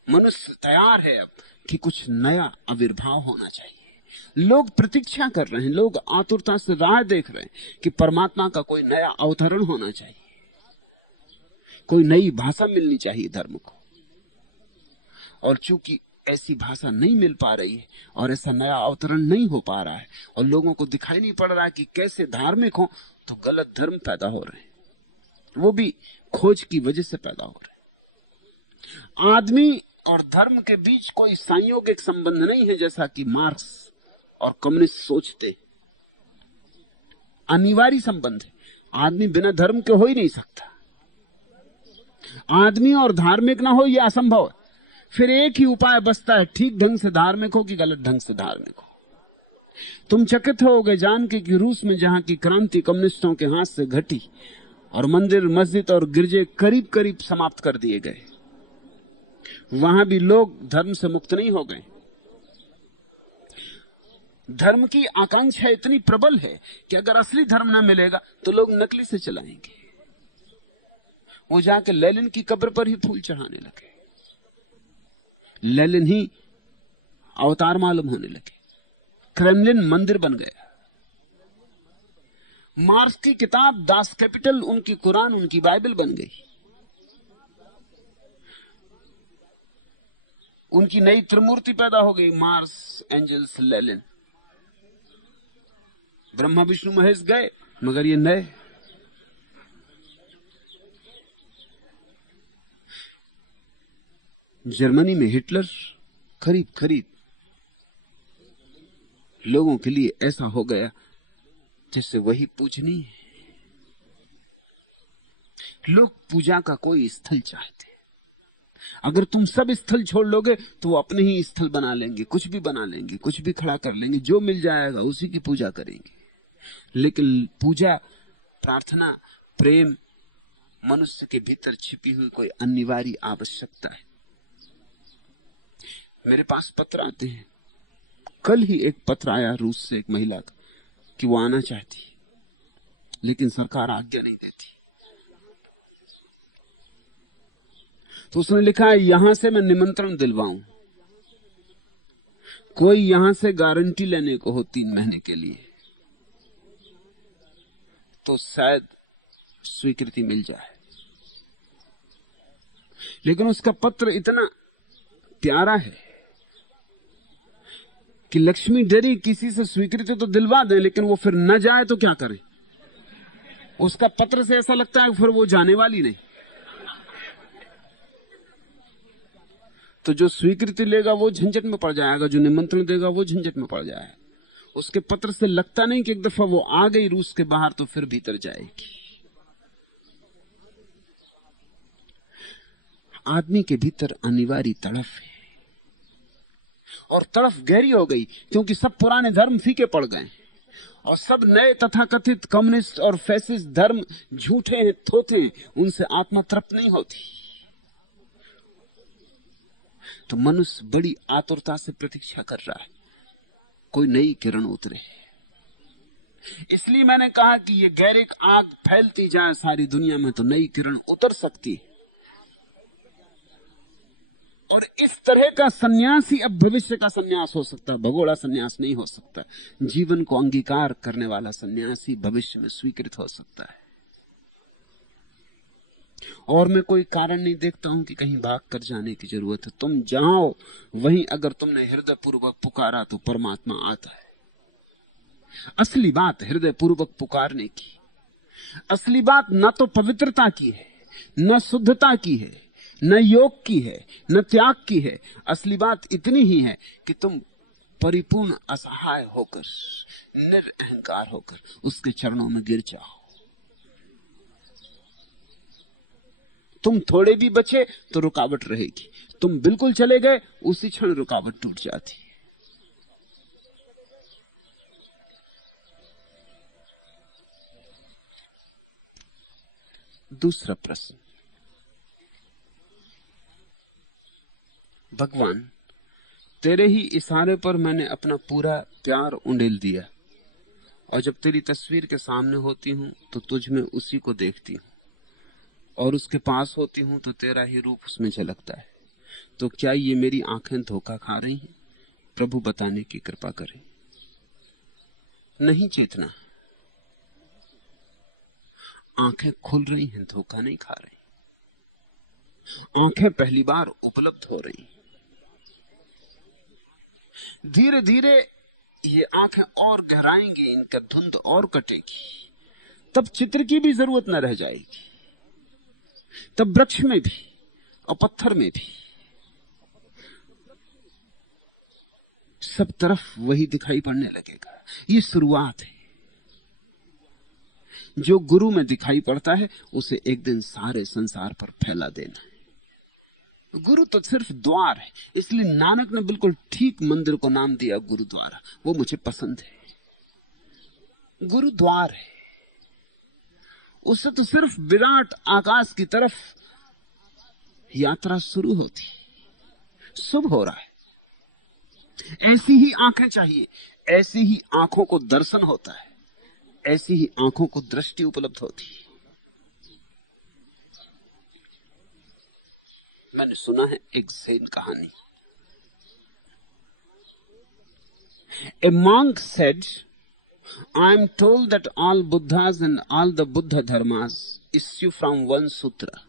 मनुष्य तैयार है अब कि कुछ नया आविर्भाव होना चाहिए। लोग प्रतीक्षा कर रहे हैं, लोग आतुरता से राह देख रहे हैं कि परमात्मा का कोई नया अवतरण होना चाहिए, कोई नई भाषा मिलनी चाहिए धर्म को। और चूंकि ऐसी भाषा नहीं मिल पा रही है और ऐसा नया अवतरण नहीं हो पा रहा है और लोगों को दिखाई नहीं पड़ रहा है कि कैसे धार्मिक हो, तो गलत धर्म पैदा हो रहे हैं। वो भी खोज की वजह से पैदा हो रहे हैं। आदमी और धर्म के बीच कोई संयोगिक संबंध नहीं है, जैसा कि मार्क्स और कम्युनिस्ट सोचते। अनिवार्य संबंध है। आदमी बिना धर्म के हो ही नहीं सकता। आदमी और धार्मिक ना हो, यह असंभव है। फिर एक ही उपाय बचता है, ठीक ढंग से धार्मिक हो कि गलत ढंग से धार्मिक हो। तुम चकित होगे जान के कि रूस में जहां की क्रांति कम्युनिस्टों के हाथ से घटी और मंदिर, मस्जिद और गिरजे करीब करीब समाप्त कर दिए गए, वहां भी लोग धर्म से मुक्त नहीं हो गए। धर्म की आकांक्षा इतनी प्रबल है कि अगर असली धर्म ना मिलेगा तो लोग नकली से चलाएंगे। वो जाके लेनिन की कब्र पर ही फूल चढ़ाने लगे। लेनिन ही अवतार मालूम होने लगे। क्रेमलिन मंदिर बन गया। मार्क्स की किताब दास कैपिटल उनकी कुरान, उनकी बाइबल बन गई। उनकी नई त्रिमूर्ति पैदा हो गई, Marx, Engels, Lenin. Brahma Vishnu Mahesh गए, मगर ये नए। जर्मनी में हिटलर करीब करीब लोगों के लिए ऐसा हो गया जैसे वही पूजनीय है। लोग पूजा का कोई स्थल चाहते। अगर तुम सब स्थल छोड़ लोगे तो वो अपने ही स्थल बना लेंगे, कुछ भी बना लेंगे, कुछ भी खड़ा कर लेंगे, जो मिल जाएगा उसी की पूजा करेंगे। लेकिन पूजा, प्रार्थना, प्रेम मनुष्य के भीतर छिपी हुई कोई अनिवार्य आवश्यकता है। मेरे पास पत्र आते हैं। कल ही एक पत्र आया रूस से एक महिला का कि वो आना चाहती, लेकिन सरकार आज्ञा नहीं देती। तो उसने लिखा है, यहां से मैं निमंत्रण दिलवाऊं, कोई यहां से गारंटी लेने को हो 3 महीने के लिए तो शायद स्वीकृति मिल जाए। लेकिन उसका पत्र इतना प्यारा है कि लक्ष्मी डरी किसी से स्वीकृति तो दिलवा दे, लेकिन वो फिर न जाए तो क्या करे। उसका पत्र से ऐसा लगता है फिर वो जाने वाली नहीं। तो जो स्वीकृति लेगा वो झंझट में पड़ जाएगा, जो निमंत्रण देगा वो झंझट में पड़ जाएगा। उसके पत्र से लगता नहीं कि एक दफा वो आ गई रूस के बाहर तो फिर भीतर जाएगी। आदमी के भीतर अनिवार्य तड़फ है, और तड़फ गहरी हो गई क्योंकि सब पुराने धर्म फीके पड़ गए और सब नए तथाकथित कम्युनिस्ट और फैसिस्ट धर्म झूठे हैं, थोथे हैं, उनसे आत्मा तृप्त नहीं होती। तो मनुष्य बड़ी आतुरता से प्रतीक्षा कर रहा है कोई नई किरण उतरे। इसलिए मैंने कहा कि ये गैरिक आग फैलती जाए सारी दुनिया में तो नई किरण उतर सकती है। और इस तरह का सन्यास ही अब भविष्य का सन्यास हो सकता है, भगोड़ा सन्यास नहीं हो सकता। जीवन को अंगीकार करने वाला सन्यास ही भविष्य में स्वीकृत हो सकता है। और मैं कोई कारण नहीं देखता हूं कि कहीं भाग कर जाने की जरूरत है। तुम जाओ वहीं, अगर तुमने हृदय पूर्वक पुकारा तो परमात्मा आता है। असली बात हृदय पूर्वक पुकारने की, असली बात न तो पवित्रता की है, न शुद्धता की है, न योग की है, न त्याग की है। असली बात इतनी ही है कि तुम परिपूर्ण असहाय होकर, निरअहंकार होकर उसके चरणों में गिर जाओ। तुम थोड़े भी बचे तो रुकावट रहेगी, तुम बिल्कुल चले गए उसी क्षण रुकावट टूट जाती। दूसरा प्रश्न, भगवान तेरे ही इशारे पर मैंने अपना पूरा प्यार उंडेल दिया, और जब तेरी तस्वीर के सामने होती हूं तो तुझ में उसी को देखती हूं, और उसके पास होती हूं तो तेरा ही रूप उसमें झलकता है। तो क्या ये मेरी आंखें धोखा खा रही हैं? प्रभु बताने की कृपा करें। नहीं चेतना, आंखें खुल रही हैं, धोखा नहीं खा रही। आंखें पहली बार उपलब्ध हो रही। धीरे धीरे ये आंखें और गहराएंगी, इनका धुंध और कटेगी, तब चित्र की भी जरूरत न रह जाएगी। तब वृक्ष में भी और पत्थर में भी सब तरफ वही दिखाई पड़ने लगेगा। ये शुरुआत है। जो गुरु में दिखाई पड़ता है उसे एक दिन सारे संसार पर फैला देना है। गुरु तो सिर्फ द्वार है, इसलिए नानक ने बिल्कुल ठीक मंदिर को नाम दिया गुरुद्वारा। वो मुझे पसंद है। गुरु द्वार है, उससे तो सिर्फ विराट आकाश की तरफ यात्रा शुरू होती। शुभ हो रहा है। ऐसी ही आंखें चाहिए, ऐसी ही आंखों को दर्शन होता है, ऐसी ही आंखों को दृष्टि उपलब्ध होती है। मैंने सुना है एक ज़ेन कहानी। A monk said, I am told that all Buddhas and all the Buddha dharmas issue from one sutra.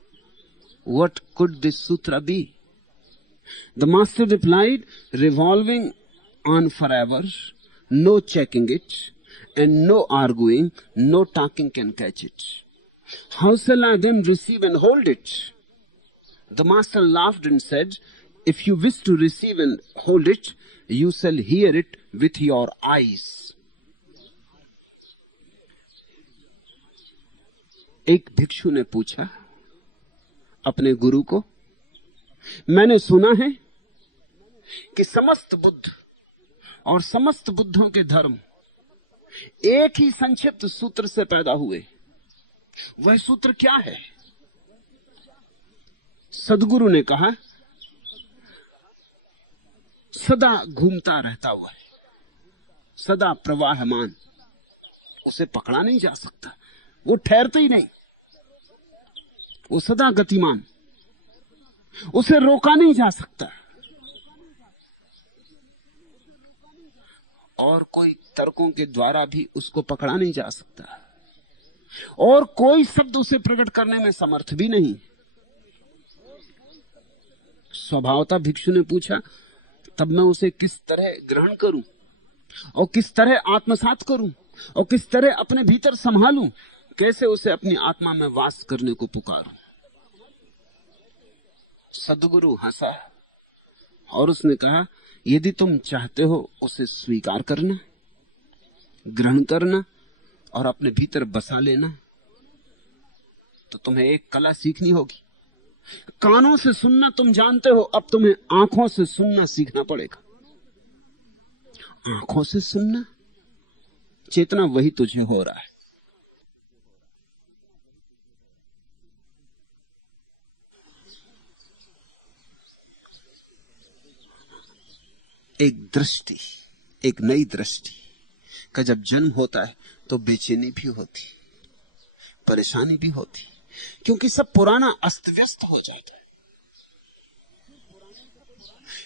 What could this sutra be? The master replied, revolving on forever, no checking it, and no arguing, no talking can catch it. How shall I then receive and hold it? The master laughed and said, if you wish to receive and hold it, you shall hear it with your eyes. एक भिक्षु ने पूछा अपने गुरु को, मैंने सुना है कि समस्त बुद्ध और समस्त बुद्धों के धर्म एक ही संक्षिप्त सूत्र से पैदा हुए, वह सूत्र क्या है? सदगुरु ने कहा, सदा घूमता रहता हुआ है, सदा प्रवाहमान, उसे पकड़ा नहीं जा सकता, वो ठहरता ही नहीं, वो सदा गतिमान, उसे रोका नहीं जा सकता, और कोई तर्कों के द्वारा भी उसको पकड़ा नहीं जा सकता, और कोई शब्द उसे प्रकट करने में समर्थ भी नहीं। स्वभावतः भिक्षु ने पूछा, तब मैं उसे किस तरह ग्रहण करूं और किस तरह आत्मसात करूं और किस तरह अपने भीतर संभालूं, कैसे उसे अपनी आत्मा में वास करने को पुकारूं? सदगुरु हंसा और उसने कहा, यदि तुम चाहते हो उसे स्वीकार करना, ग्रहण करना और अपने भीतर बसा लेना, तो तुम्हें एक कला सीखनी होगी। कानों से सुनना तुम जानते हो, अब तुम्हें आंखों से सुनना सीखना पड़ेगा। आंखों से सुनना, चेतना वही तुझे हो रहा है। एक दृष्टि, एक नई दृष्टि का जब जन्म होता है तो बेचैनी भी होती, परेशानी भी होती, क्योंकि सब पुराना अस्त व्यस्त हो जाता है।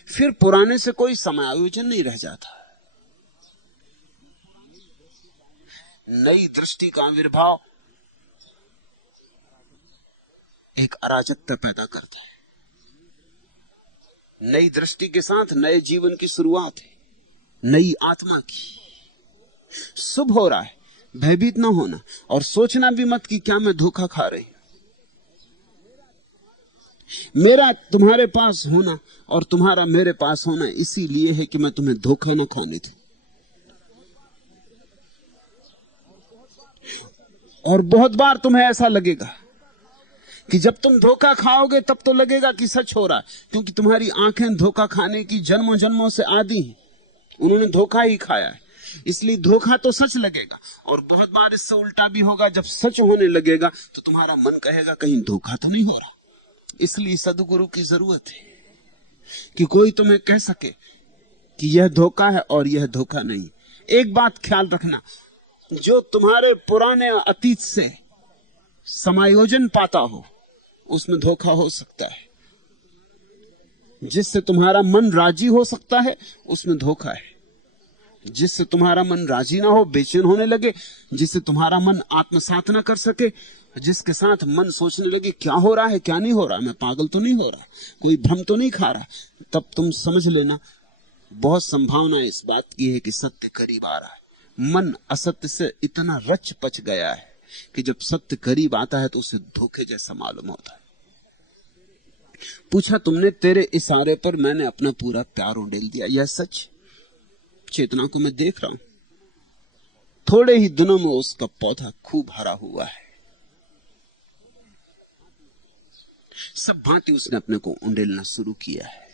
फिर पुराने से कोई समायोजन नहीं रह जाता। नई दृष्टि का आविर्भाव एक अराजकता पैदा करता है। नई दृष्टि के साथ नए जीवन की शुरुआत है, नई आत्मा की। शुभ हो रहा है, भयभीत ना होना और सोचना भी मत कि क्या मैं धोखा खा रही हूं। मेरा तुम्हारे पास होना और तुम्हारा मेरे पास होना इसीलिए है कि मैं तुम्हें धोखा ना खाने दूं। और बहुत बार तुम्हें ऐसा लगेगा कि जब तुम धोखा खाओगे तब तो लगेगा कि सच हो रहा है, क्योंकि तुम्हारी आंखें धोखा खाने की जन्मों जन्मों से आदी हैं। उन्होंने धोखा ही खाया है, इसलिए धोखा तो सच लगेगा। और बहुत बार इससे उल्टा भी होगा, जब सच होने लगेगा तो तुम्हारा मन कहेगा कहीं धोखा तो नहीं हो रहा। इसलिए सद्गुरु की जरूरत है कि कोई तुम्हें कह सके कि यह धोखा है और यह धोखा नहीं। एक बात ख्याल रखना, जो तुम्हारे पुराने अतीत से समायोजन पाता हो उसमें धोखा हो सकता है। जिससे तुम्हारा मन राजी हो सकता है उसमें धोखा है। जिससे तुम्हारा मन राजी ना हो, बेचैन होने लगे, जिससे तुम्हारा मन आत्मसात ना कर सके, जिसके साथ मन सोचने लगे क्या हो रहा है क्या नहीं हो रहा, मैं पागल तो नहीं हो रहा, कोई भ्रम तो नहीं खा रहा, तब तुम समझ लेना बहुत संभावना इस बात की है कि सत्य करीब आ रहा है। मन असत्य से इतना रच पच गया है कि जब सत्य करीब आता है तो उसे धोखे जैसा मालूम होता है। पूछा तुमने, तेरे इशारे पर मैंने अपना पूरा प्यार उड़ेल दिया। यह सच, चेतना को मैं देख रहा हूं। थोड़े ही दिनों में उसका पौधा खूब हरा हुआ है। सब भांति उसने अपने को उंडेलना शुरू किया है।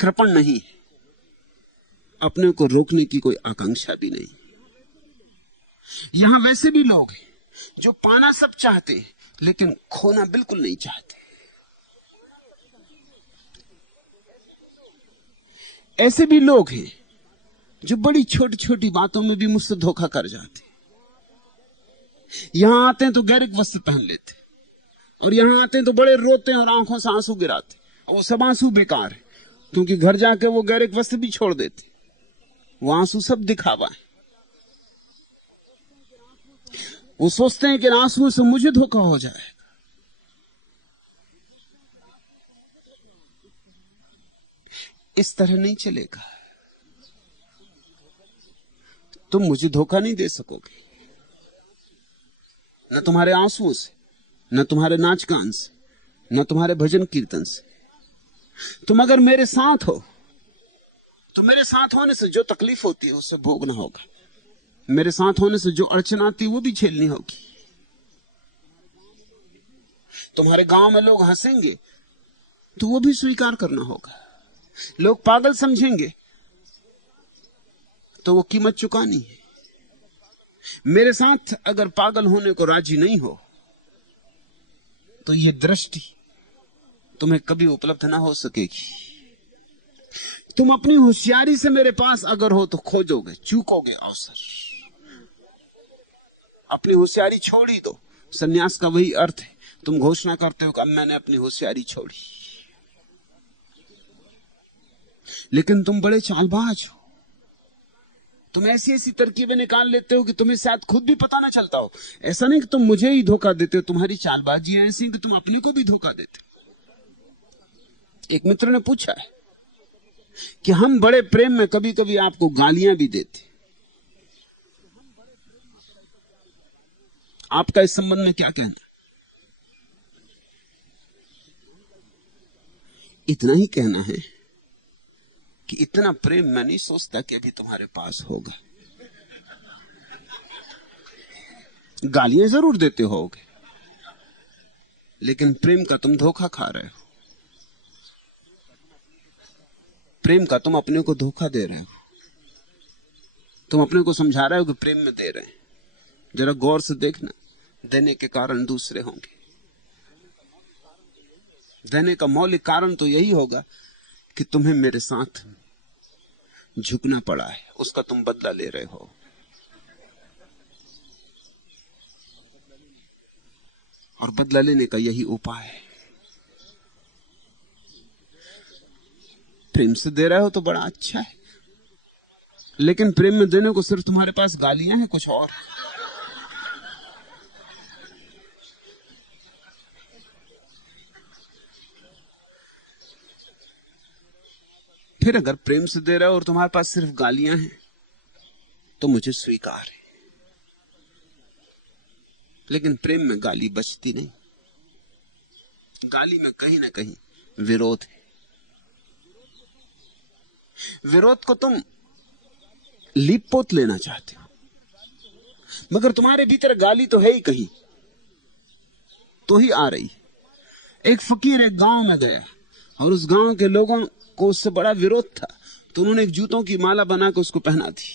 कृपण नहीं, अपने को रोकने की कोई आकांक्षा भी नहीं। यहां वैसे भी लोग हैं जो पाना सब चाहते हैं लेकिन खोना बिल्कुल नहीं चाहते। ऐसे भी लोग हैं जो बड़ी छोटी छोटी बातों में भी मुझसे धोखा कर जाते। यहां आते हैं तो गैरिक वस्त्र पहन लेते और यहां आते हैं तो बड़े रोते हैं और आंखों से आंसू गिराते, और वो सब आंसू बेकार है, क्योंकि घर जाके वो गैरिक वस्त्र भी छोड़ देते। वो आंसू सब दिखावा है। वो सोचते हैं कि आंसुओं से मुझे धोखा हो जाएगा। इस तरह नहीं चलेगा। तुम मुझे धोखा नहीं दे सकोगे, न तुम्हारे आंसुओं से, न तुम्हारे नाच गान से, न तुम्हारे भजन कीर्तन से। तुम अगर मेरे साथ हो तो मेरे साथ होने से जो तकलीफ होती है उससे भोगना होगा। मेरे साथ होने से जो अड़चन आती है वो भी झेलनी होगी। तुम्हारे गांव में लोग हंसेंगे तो वो भी स्वीकार करना होगा। लोग पागल समझेंगे तो वो कीमत चुकानी है। मेरे साथ अगर पागल होने को राजी नहीं हो तो ये दृष्टि तुम्हें कभी उपलब्ध ना हो सकेगी। तुम अपनी होशियारी से मेरे पास अगर हो तो खोजोगे, चूकोगे अवसर। अपनी होशियारी छोड़ ही दो। सन्यास का वही अर्थ है। तुम घोषणा करते हो कि अब मैंने अपनी होशियारी छोड़ी, लेकिन तुम बड़े चालबाज हो। तुम ऐसी ऐसी तरकीबें निकाल लेते हो कि तुम्हें शायद खुद भी पता ना चलता हो। ऐसा नहीं कि तुम मुझे ही धोखा देते हो, तुम्हारी चालबाजी ऐसी कि तुम अपने को भी धोखा देते हो। एक मित्र ने पूछा है कि हम बड़े प्रेम में कभी कभी आपको गालियां भी देते, आपका इस संबंध में क्या कहना? इतना ही कहना है कि इतना प्रेम मैं नहीं सोचता कि अभी तुम्हारे पास होगा। गालियां जरूर देते होगे, लेकिन प्रेम का तुम धोखा खा रहे हो। प्रेम का तुम अपने को धोखा दे रहे हो। तुम अपने को समझा रहे हो कि प्रेम में दे रहे हैं। जरा गौर से देखना, देने के कारण दूसरे होंगे। देने का मौलिक कारण तो यही होगा कि तुम्हें मेरे साथ झुकना पड़ा है, उसका तुम बदला ले रहे हो। और बदला लेने का यही उपाय है। प्रेम से दे रहे हो तो बड़ा अच्छा है, लेकिन प्रेम में देने को सिर्फ तुम्हारे पास गालियां हैं, कुछ और। फिर अगर प्रेम से दे रहे हो और तुम्हारे पास सिर्फ गालियां हैं तो मुझे स्वीकार है, लेकिन प्रेम में गाली बचती नहीं। गाली में कहीं ना कहीं विरोध है। विरोध को तुम लीप पोत लेना चाहते हो, मगर तुम्हारे भीतर गाली तो है ही, कहीं तो ही आ रही। एक फकीर एक गांव में गया और उस गांव के लोगों को उससे बड़ा विरोध था, तो उन्होंने एक जूतों की माला बनाकर उसको पहना दी।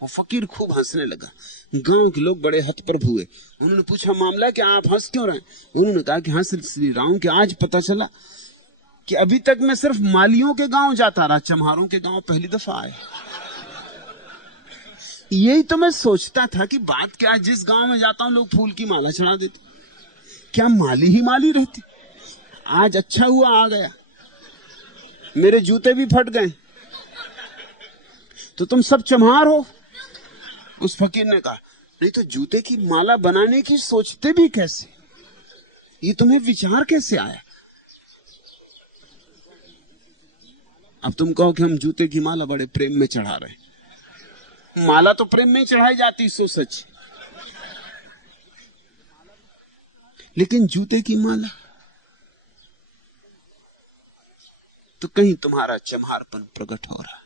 वो फकीर खूब हंसने लगा। गांव के लोग बड़े हतप्रभ हुए। उन्होंने पूछा, मामला क्या, आप हंस क्यों रहे? उन्होंने कहा कि हंस इसलिए रहा हूं कि आज पता चला कि अभी तक मैं सिर्फ मालियों के गांव जाता रहा, चम्हारों के गांव पहली दफा आया। यही तो मैं सोचता था कि बात क्या, जिस गांव में जाता हूं लोग फूल की माला चढ़ा देते, क्या माली ही माली रहती। आज अच्छा हुआ आ गया, मेरे जूते भी फट गए, तो तुम सब चम्हार हो। उस फकीर ने कहा, नहीं तो जूते की माला बनाने की सोचते भी कैसे, ये तुम्हें विचार कैसे आया? अब तुम कहो कि हम जूते की माला बड़े प्रेम में चढ़ा रहे हैं। माला तो प्रेम में चढ़ाई जाती, सो सच, लेकिन जूते की माला तो कहीं तुम्हारा चम्हारपन प्रकट हो रहा है।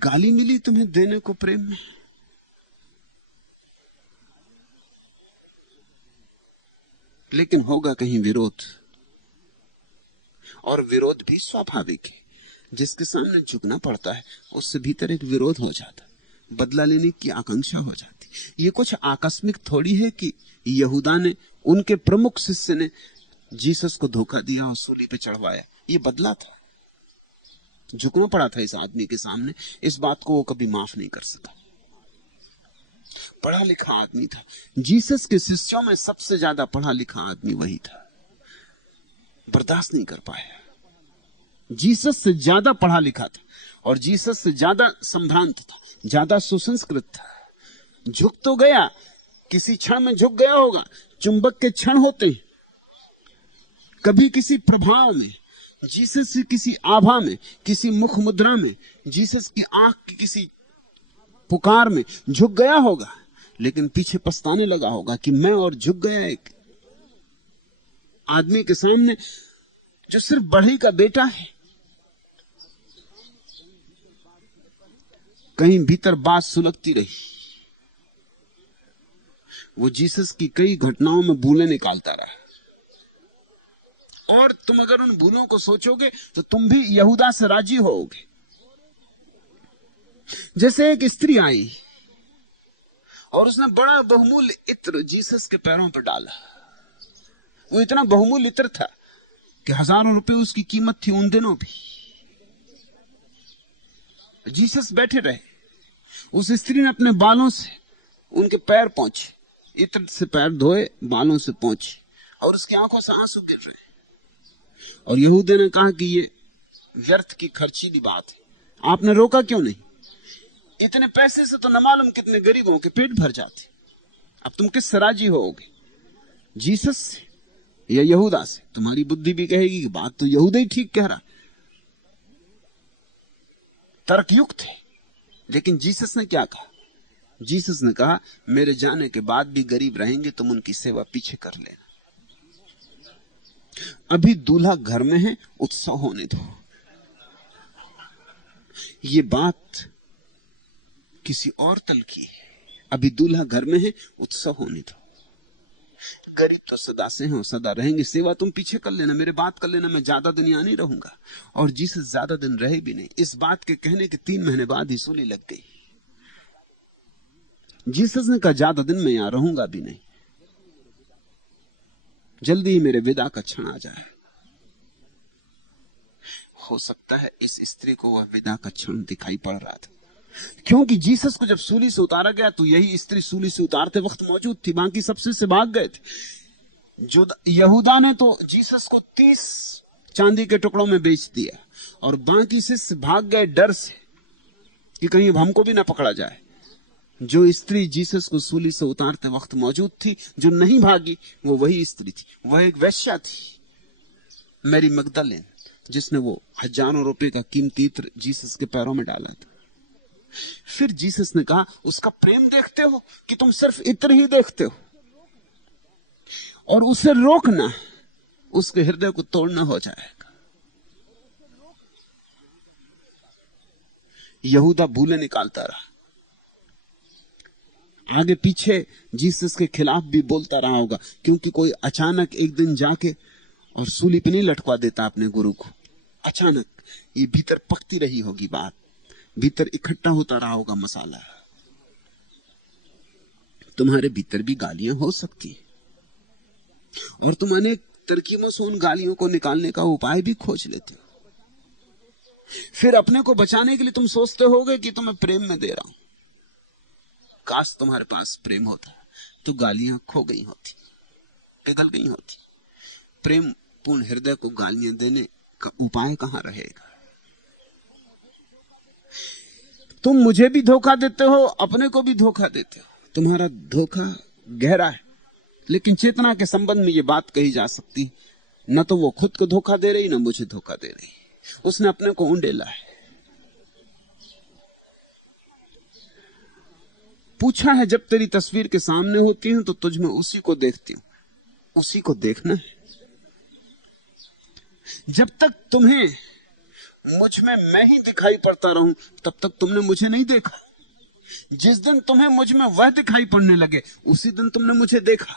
गाली मिली तुम्हें देने को प्रेम में, लेकिन होगा कहीं विरोध, और विरोध भी स्वाभाविक है। जिसके सामने झुकना पड़ता है उससे भीतर एक विरोध हो जाता, बदला लेने की आकांक्षा हो जाती। ये कुछ आकस्मिक थोड़ी है कि यहूदा ने, उनके प्रमुख शिष्य ने जीसस को धोखा दिया और सूली पे चढ़वाया। ये बदला था, झुकना पड़ा था इस आदमी के सामने। इस बात को वो कभी माफ नहीं कर सका। पढ़ा लिखा आदमी था, जीसस के शिष्यों में सबसे ज्यादा पढ़ा लिखा आदमी वही था। बर्दाश्त नहीं कर पाया। जीसस से ज्यादा पढ़ा लिखा था और जीसस से ज्यादा संभ्रांत था, ज्यादा सुसंस्कृत था। झुक तो गया, किसी क्षण में झुक गया होगा। चुंबक के क्षण होते हैं, कभी किसी प्रभाव में, जीसस की किसी आभा में, किसी मुख मुद्रा में, जीसस की आंख की किसी पुकार में झुक गया होगा, लेकिन पीछे पछताने लगा होगा कि मैं और झुक गया एक आदमी के सामने जो सिर्फ बढ़ई का बेटा है। कहीं भीतर बात सुलगती रही। वो जीसस की कई घटनाओं में भूलें निकालता रहा, और तुम अगर उन भूलों को सोचोगे तो तुम भी यहूदा से राजी होगे। जैसे एक स्त्री आई और उसने बड़ा बहुमूल्य इत्र जीसस के पैरों पर डाला। वो इतना बहुमूल्य इत्र था कि हजारों रुपए उसकी कीमत थी उन दिनों भी। जीसस बैठे रहे, उस स्त्री ने अपने बालों से उनके पैर पोंछे, इत्र से पैर धोए, बालों से पोंछे, और उसकी आंखों से आंसू गिर रहे। और यहूदी ने कहा कि ये व्यर्थ की खर्चीली बात है, आपने रोका क्यों नहीं? इतने पैसे से तो न मालूम कितने गरीबों के पेट भर जाते। अब तुम किससे राजी होगे, जीसस से या यहूदा से? तुम्हारी बुद्धि भी कहेगी कि बात तो यहूदा ही ठीक कह रहा, तर्कयुक्त है। लेकिन जीसस ने क्या कहा? जीसस ने कहा, मेरे जाने के बाद भी गरीब रहेंगे, तुम उनकी सेवा पीछे कर लेना। अभी दूल्हा घर में है, उत्सव होने दो। ये बात किसी और तल की है। अभी दूल्हा घर में है, उत्सव होने दो। गरीब तो सदा से हैं, सदा रहेंगे, सेवा तुम पीछे कर लेना, मेरे बात कर लेना, मैं ज्यादा दिन यहां नहीं रहूंगा। और जीसस ज्यादा दिन रहे भी नहीं। इस बात के कहने के 3 महीने बाद ही सूली लग गई। जीसस ने कहा, ज्यादा दिन मैं यहां रहूंगा भी नहीं। जल्दी ही मेरे विदा का क्षण आ जाए। हो सकता है इस स्त्री को वह विदा का क्षण दिखाई पड़ रहा था, क्योंकि जीसस को जब सूली से उतारा गया तो यही स्त्री सूली से उतारते वक्त मौजूद थी, बाकी सबसे से भाग गए थे। जो यहूदा ने तो जीसस को 30 चांदी के टुकड़ों में बेच दिया और बाकी शिष्य भाग गए डर से कि कहीं हमको भी ना पकड़ा जाए। जो स्त्री जीसस को सूली से उतारते वक्त मौजूद थी, जो नहीं भागी, वो वही स्त्री थी। वह एक वेश्या थी, मैरी मगदलेन, जिसने वो हजारों रुपए का कीमती इत्र जीसस के पैरों में डाला था। फिर जीसस ने कहा, उसका प्रेम देखते हो कि तुम सिर्फ इत्र ही देखते हो? और उसे रोकना उसके हृदय को तोड़ना हो जाएगा। यहूदा भूले निकालता रहा, आगे पीछे जीसस के खिलाफ भी बोलता रहा होगा, क्योंकि कोई अचानक एक दिन जाके और सूली पे नहीं लटका देता अपने गुरु को। अचानक ये भीतर पकती रही होगी बात, भीतर इकट्ठा होता रहा होगा मसाला। तुम्हारे भीतर भी गालियां हो सकती और तुम अनेक तरकीबों से उन गालियों को निकालने का उपाय भी खोज लेते हो। फिर अपने को बचाने के लिए तुम सोचते होगे कि तुम्हें प्रेम में दे रहा हूं। काश तुम्हारे पास प्रेम होता तो गालियां खो गई होती, पिघल गई होती। प्रेम पूर्ण हृदय को गालियां देने का उपाय कहां रहेगा? तुम मुझे भी धोखा देते हो, अपने को भी धोखा देते हो। तुम्हारा धोखा गहरा है, लेकिन चेतना के संबंध में यह बात कही जा सकती, न तो वो खुद को धोखा दे रही, न मुझे धोखा दे रही। उसने अपने को उंडेला है। पूछा है, जब तेरी तस्वीर के सामने होती हूं तो तुझ में उसी को देखती हूं। उसी को देखना है। जब तक तुम्हें मुझ में मैं ही दिखाई पड़ता रहूं, तब तक तुमने मुझे नहीं देखा। जिस दिन तुम्हें मुझ में वह दिखाई पड़ने लगे, उसी दिन तुमने मुझे देखा।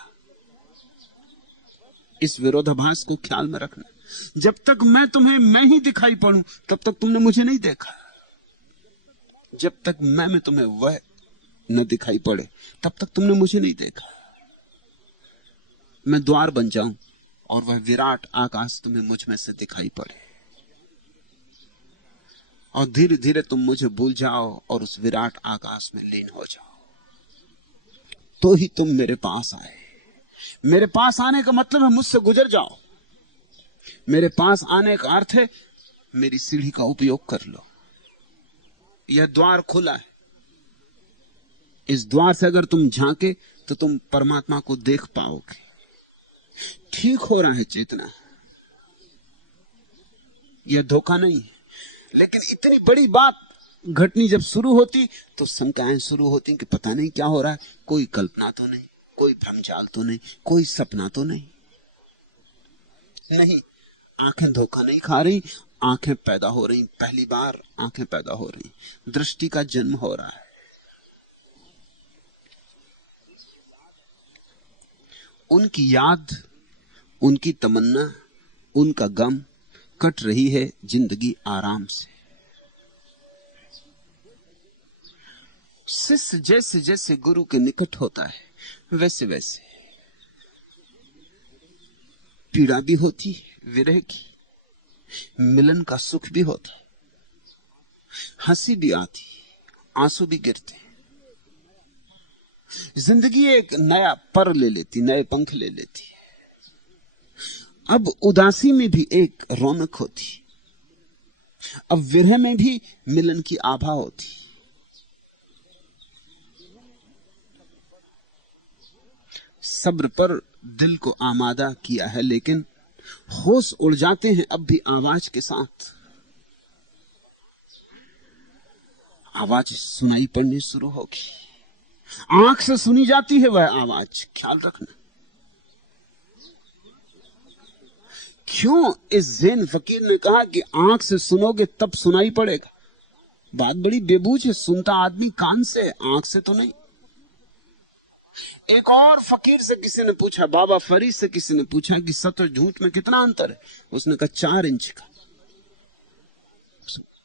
इस विरोधाभास को ख्याल में रखना। जब तक मैं मैं ही दिखाई पड़ूं, तब तक तुमने मुझे नहीं देखा। जब तक मैं में तुम्हें वह न दिखाई पड़े, तब तक तुमने मुझे नहीं देखा। मैं द्वार बन जाऊं और वह विराट आकाश तुम्हें मुझ में से दिखाई पड़े, और धीरे धीरे तुम मुझे भूल जाओ और उस विराट आकाश में लीन हो जाओ, तो ही तुम मेरे पास आए। मेरे पास आने का मतलब है मुझसे गुजर जाओ। मेरे पास आने का अर्थ है मेरी सीढ़ी का उपयोग कर लो। यह द्वार खुला है। इस द्वार से अगर तुम झांके तो तुम परमात्मा को देख पाओगे। ठीक हो रहा है चेतना, यह धोखा नहीं है। लेकिन इतनी बड़ी बात घटनी जब शुरू होती तो शंकाएं शुरू होती कि पता नहीं क्या हो रहा है। कोई कल्पना तो नहीं, कोई भ्रमजाल तो नहीं, कोई सपना तो नहीं। नहीं, आंखें धोखा नहीं खा रही, आंखें पैदा हो रही। पहली बार आंखें पैदा हो रही, दृष्टि का जन्म हो रहा है। उनकी याद, उनकी तमन्ना, उनका गम, कट रही है जिंदगी आराम से। शिष्य जैसे जैसे गुरु के निकट होता है, वैसे वैसे पीड़ा भी होती है, विरह की, मिलन का सुख भी होता, हंसी भी आती, आंसू भी गिरते। जिंदगी एक नया पर ले लेती, नए पंख ले लेती। अब उदासी में भी एक रौनक होती, अब विरह में भी मिलन की आभा होती। सब्र पर दिल को आमादा किया है, लेकिन होश उड़ जाते हैं अब भी आवाज के साथ। आवाज सुनाई पड़नी शुरू होगी, आंख से सुनी जाती है वह आवाज, ख्याल रखना। क्यों इस ज़ेन फकीर ने कहा कि आंख से सुनोगे तब सुनाई पड़ेगा? बात बड़ी बेबूझ है। सुनता आदमी कान से, आंख से तो नहीं। एक और फकीर से किसी ने पूछा, बाबा फरीद से किसी ने पूछा कि सच और झूठ में कितना अंतर है? उसने कहा 4 इंच का।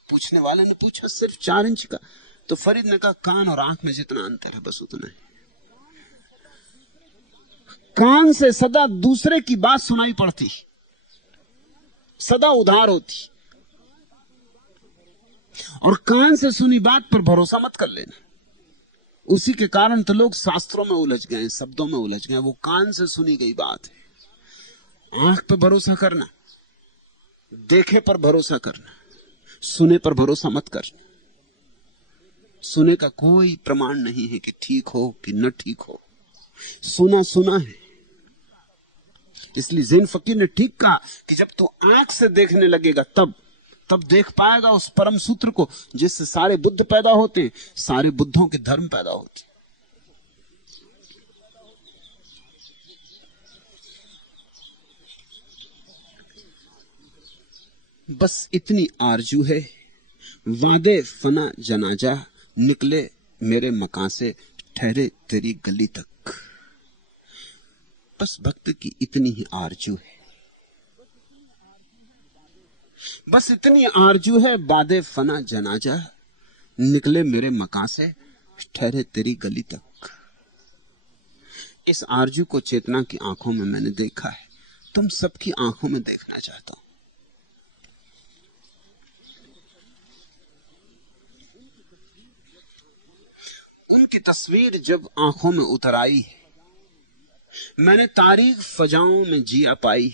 पूछने वाले ने पूछा सिर्फ 4 इंच का? तो फरीद ने कहा कान और आंख में जितना अंतर है बस उतना है। कान से सदा दूसरे की बात सुनाई पड़ती, सदा उधार होती, और कान से सुनी बात पर भरोसा मत कर लेना। उसी के कारण तो लोग शास्त्रों में उलझ गए, शब्दों में उलझ गए। वो कान से सुनी गई बात है। आंख पर भरोसा करना, देखे पर भरोसा करना, सुने पर भरोसा मत करना। सुने का कोई प्रमाण नहीं है कि ठीक हो कि न ठीक हो, सुना सुना है। इसलिए ज़ैन फकीर ने ठीक कहा कि जब तू आंख से देखने लगेगा तब देख पाएगा उस परम सूत्र को जिससे सारे बुद्ध पैदा होते, सारे बुद्धों के धर्म पैदा होते। बस इतनी आरजू है, वादे फना जनाजा, निकले मेरे मकान से, ठहरे तेरी गली तक। बस भक्त की इतनी ही आरजू है, बस इतनी आरजू है, वादे फना जनाजा, निकले मेरे मकान से, ठहरे तेरी गली तक। इस आरजू को चेतना की आंखों में मैंने देखा है, तुम सबकी आंखों में देखना चाहता हूं। उनकी तस्वीर जब आंखों में उतर आई, मैंने तारीख फजाओं में जिया पाई।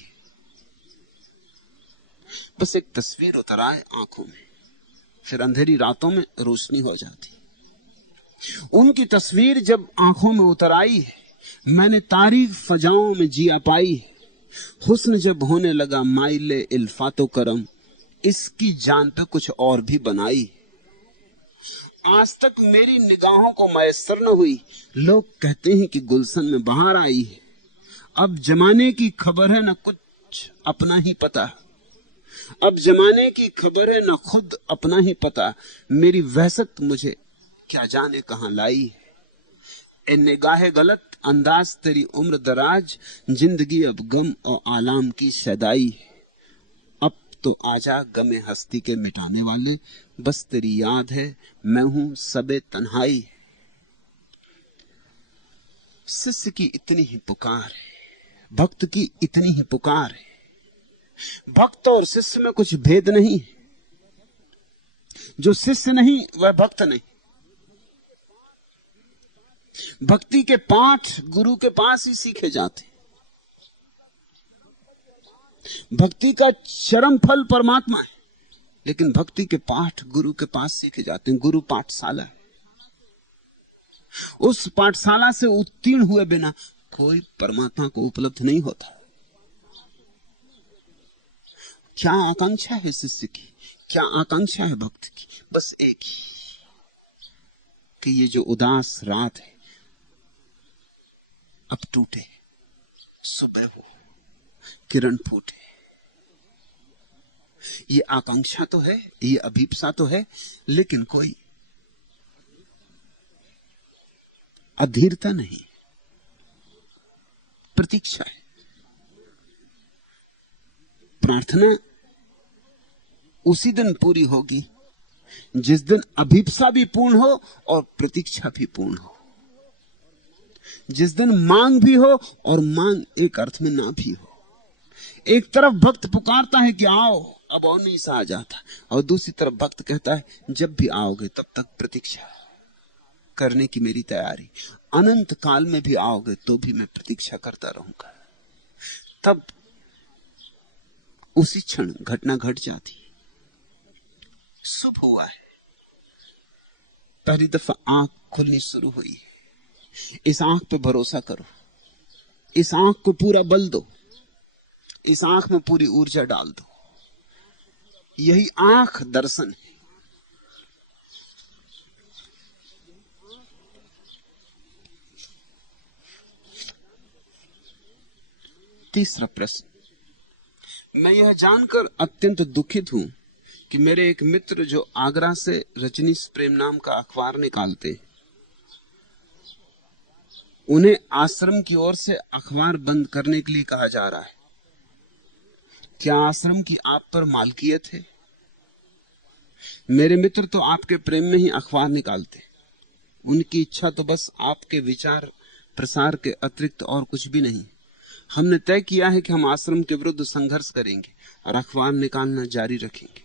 बस एक तस्वीर उतर आए आंखों में, फिर अंधेरी रातों में रोशनी हो जाती। उनकी तस्वीर जब आंखों में उतर आई, मैंने तारीख फजाओं में जिया पाई। हुस्न जब होने लगा माइले इल्फातो करम, इसकी जान पे कुछ और भी बनाई। आज तक मेरी निगाहों को मैसर न हुई, लोग कहते हैं कि गुलशन में बहार आई है। अब जमाने की खबर है न कुछ अपना ही पता, अब जमाने की खबर है न खुद अपना ही पता। मेरी वहशत मुझे क्या जाने कहां लाई है। ए निगाहे गलत अंदाज तेरी उम्र दराज, जिंदगी अब गम और आलाम की सदाई है। अब तो आजा गमे हस्ती के मिटाने वाले, बस तेरी याद है मैं हूं सबे तन्हाई। शिष्य की इतनी ही पुकार है, भक्त की इतनी ही पुकार है। भक्त और शिष्य में कुछ भेद नहीं। जो शिष्य नहीं वह भक्त नहीं। भक्ति के पाठ गुरु के पास ही सीखे जाते। भक्ति का चरम फल परमात्मा है, लेकिन भक्ति के पाठ गुरु के पास सीखे जाते हैं। गुरु पाठशाला, उस पाठशाला से उत्तीर्ण हुए बिना कोई परमात्मा को उपलब्ध नहीं होता। क्या आकांक्षा है शिष्य की, क्या आकांक्षा है भक्त की? बस एक ही कि ये जो उदास रात है अब टूटे, सुबह हो, किरण फूटे। ये आकांक्षा तो है, ये अभीप्सा तो है, लेकिन कोई अधीरता नहीं, प्रतीक्षा है। प्रार्थना उसी दिन पूरी होगी जिस दिन अभीप्सा भी पूर्ण हो और प्रतीक्षा भी पूर्ण हो, जिस दिन मांग भी हो और मांग एक अर्थ में ना भी हो। एक तरफ भक्त पुकारता है कि आओ, अब और नहीं सहा जाता, और दूसरी तरफ भक्त कहता है जब भी आओगे तब तक प्रतीक्षा करने की मेरी तैयारी। अनंत काल में भी आओगे तो भी मैं प्रतीक्षा करता रहूंगा। तब उसी क्षण घटना घट जाती। शुभ हुआ है, पहली दफा आंख खुलनी शुरू हुई है। इस आंख पे भरोसा करो, इस आंख को पूरा बल दो, इस आंख में पूरी ऊर्जा डाल दो। यही आंख दर्शन है। तीसरा प्रश्न, मैं यह जानकर अत्यंत दुखित हूं कि मेरे एक मित्र जो आगरा से रजनीश प्रेम नाम का अखबार निकालते, उन्हें आश्रम की ओर से अखबार बंद करने के लिए कहा जा रहा है। क्या आश्रम की आप पर मालकियत है? मेरे मित्र तो आपके प्रेम में ही अखबार निकालते, उनकी इच्छा तो बस आपके विचार प्रसार के अतिरिक्त और कुछ भी नहीं। हमने तय किया है कि हम आश्रम के विरुद्ध संघर्ष करेंगे और अखबार निकालना जारी रखेंगे।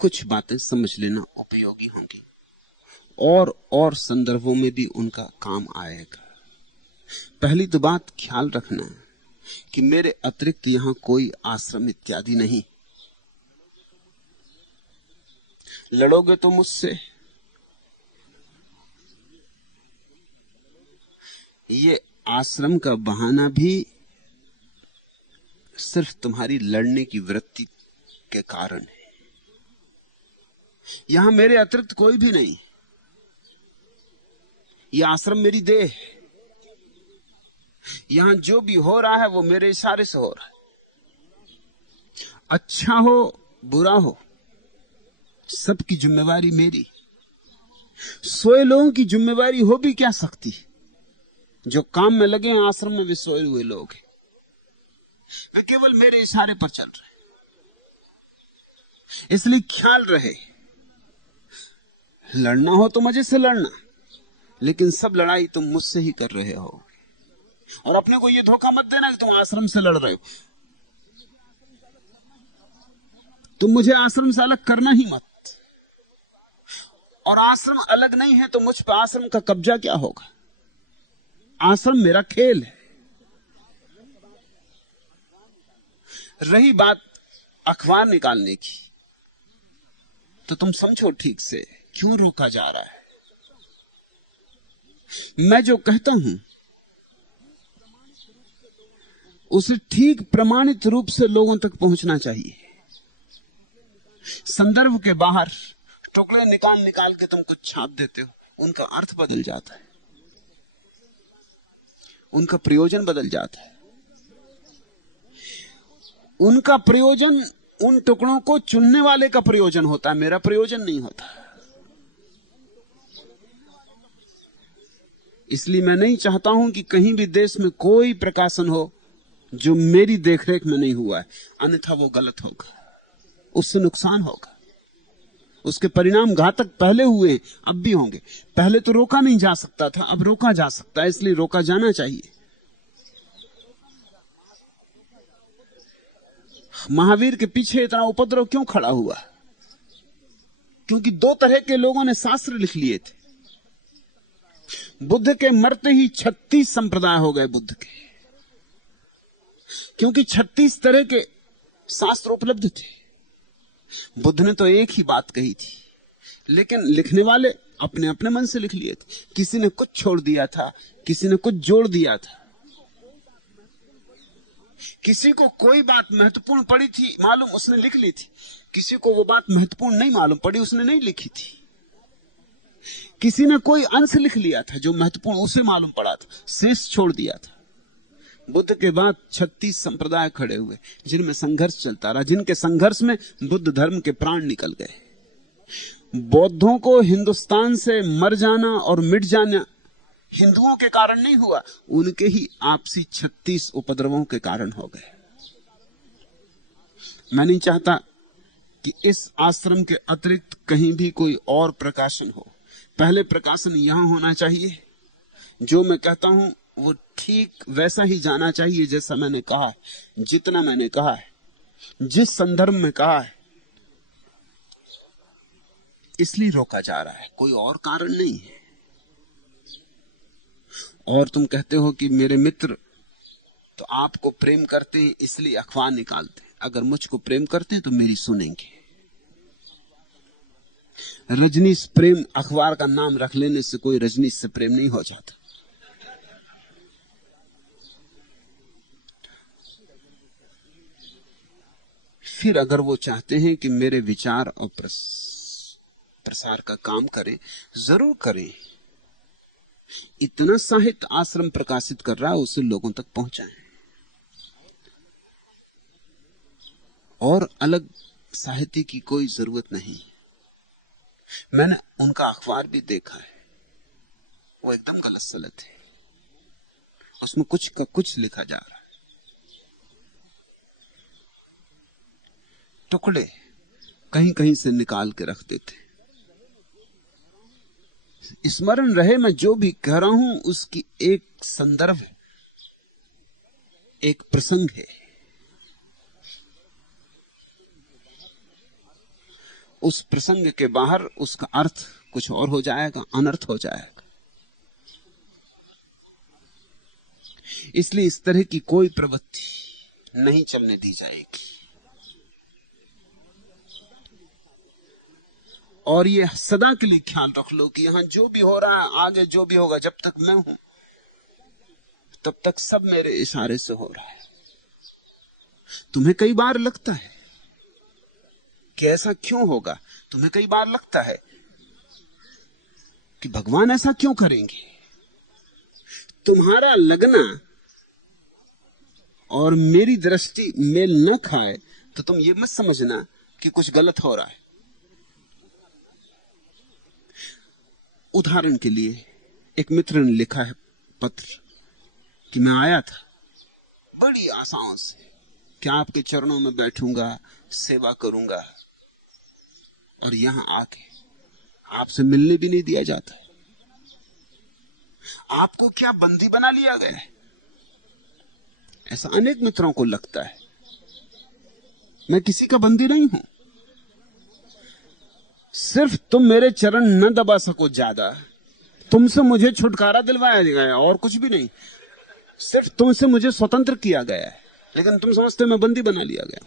कुछ बातें समझ लेना उपयोगी होंगी और संदर्भों में भी उनका काम आएगा। पहली तो बात ख्याल रखना कि मेरे अतिरिक्त यहां कोई आश्रम इत्यादि नहीं। लड़ोगे तो मुझसे, ये आश्रम का बहाना भी सिर्फ तुम्हारी लड़ने की वृत्ति के कारण है। यहां मेरे अतिरिक्त कोई भी नहीं। यह आश्रम मेरी देह है। यहां जो भी हो रहा है वो मेरे इशारे से हो रहा है। अच्छा हो बुरा हो, सबकी जिम्मेवारी मेरी। सोए लोगों की जिम्मेवारी हो भी क्या सकती? जो काम में लगे हैं आश्रम में, वे सोए हुए लोग हैं। वे केवल मेरे इशारे पर चल रहे हैं। इसलिए ख्याल रहे, लड़ना हो तो मजे से लड़ना, लेकिन सब लड़ाई तुम मुझसे ही कर रहे हो। और अपने को यह धोखा मत देना कि तुम आश्रम से लड़ रहे हो। तुम मुझे आश्रम से अलग करना ही मत। और आश्रम अलग नहीं है तो मुझ पर आश्रम का कब्जा क्या होगा? आश्रम मेरा खेल है। रही बात अखबार निकालने की, तो तुम समझो ठीक से क्यों रोका जा रहा है। मैं जो कहता हूं उसे ठीक प्रमाणित रूप से लोगों तक पहुंचना चाहिए। संदर्भ के बाहर टुकड़े निकाल निकाल के तुम कुछ छाप देते हो, उनका अर्थ बदल जाता है, उनका प्रयोजन बदल जाता है। उनका प्रयोजन उन टुकड़ों को चुनने वाले का प्रयोजन होता है, मेरा प्रयोजन नहीं होता। इसलिए मैं नहीं चाहता हूं कि कहीं भी देश में कोई प्रकाशन हो जो मेरी देखरेख में नहीं हुआ है, अन्यथा वो गलत होगा, उससे नुकसान होगा। उसके परिणाम घातक पहले हुए, अब भी होंगे। पहले तो रोका नहीं जा सकता था, अब रोका जा सकता है, इसलिए रोका जाना चाहिए। महावीर के पीछे इतना उपद्रव क्यों खड़ा हुआ? क्योंकि दो तरह के लोगों ने शास्त्र लिख लिए थे। बुद्ध के मरते ही 36 संप्रदाय हो गए बुद्ध के, क्योंकि 36 तरह के शास्त्र उपलब्ध थे। बुद्ध ने तो एक ही बात कही थी, लेकिन लिखने वाले अपने अपने मन से लिख लिए थे। किसी ने कुछ छोड़ दिया था, किसी ने कुछ जोड़ दिया था। किसी को कोई बात महत्वपूर्ण पड़ी थी मालूम, उसने लिख ली थी। किसी को वो बात महत्वपूर्ण नहीं मालूम पड़ी, उसने नहीं लिखी थी। किसी ने कोई अंश लिख लिया था जो महत्वपूर्ण उसे मालूम पड़ा था, शेष छोड़ दिया था। बुद्ध के बाद 36 संप्रदाय खड़े हुए जिनमें संघर्ष चलता रहा, जिनके संघर्ष में बुद्ध धर्म के प्राण निकल गए। बौद्धों को हिंदुस्तान से मर जाना और मिट जाना हिंदुओं के कारण नहीं हुआ, उनके ही आपसी 36 उपद्रवों के कारण हो गए। मैं नहीं चाहता कि इस आश्रम के अतिरिक्त कहीं भी कोई और प्रकाशन हो। पहले प्रकाशन यहां होना चाहिए। जो मैं कहता हूं वो ठीक वैसा ही जाना चाहिए जैसा मैंने कहा है, जितना मैंने कहा है, जिस संदर्भ में कहा है। इसलिए रोका जा रहा है, कोई और कारण नहीं है। और तुम कहते हो कि मेरे मित्र तो आपको प्रेम करते हैं इसलिए अखबार निकालते हैं। अगर मुझको प्रेम करते हैं तो मेरी सुनेंगे। रजनीश प्रेम अखबार का नाम रख लेने से कोई रजनीश से प्रेम नहीं हो जाता। फिर अगर वो चाहते हैं कि मेरे विचार और प्रसार का काम करें, जरूर करें। इतना साहित्य आश्रम प्रकाशित कर रहा है, उसे लोगों तक पहुंचाएं। और अलग साहित्य की कोई जरूरत नहीं। मैंने उनका अखबार भी देखा है, वो एकदम गलत सलत है। उसमें कुछ का कुछ लिखा जा रहा है। टुकड़े कहीं कहीं से निकाल के रख देते, स्मरण रहे मैं जो भी कह रहा हूं उसकी एक संदर्भ है, एक प्रसंग है। उस प्रसंग के बाहर उसका अर्थ कुछ और हो जाएगा, अनर्थ हो जाएगा। इसलिए इस तरह की कोई प्रवृत्ति नहीं चलने दी जाएगी। और ये सदा के लिए ख्याल रख लो कि यहां जो भी हो रहा है, आगे जो भी होगा, जब तक मैं हूं तब तक सब मेरे इशारे से हो रहा है। तुम्हें कई बार लगता है कि ऐसा क्यों होगा, तुम्हें कई बार लगता है कि भगवान ऐसा क्यों करेंगे। तुम्हारा लगना और मेरी दृष्टि मेल न खाए तो तुम ये मत समझना कि कुछ गलत हो रहा है। उदाहरण के लिए एक मित्र ने लिखा है पत्र कि मैं आया था बड़ी आशाओं से कि आपके चरणों में बैठूंगा, सेवा करूंगा, और यहां आके आपसे मिलने भी नहीं दिया जाता है। आपको क्या बंदी बना लिया गया है? ऐसा अनेक मित्रों को लगता है। मैं किसी का बंदी नहीं हूं। सिर्फ तुम मेरे चरण न दबा सको ज्यादा, तुमसे मुझे छुटकारा दिलवाया गया, और कुछ भी नहीं। सिर्फ तुमसे मुझे स्वतंत्र किया गया है, लेकिन तुम समझते हो मैं बंदी बना लिया गया।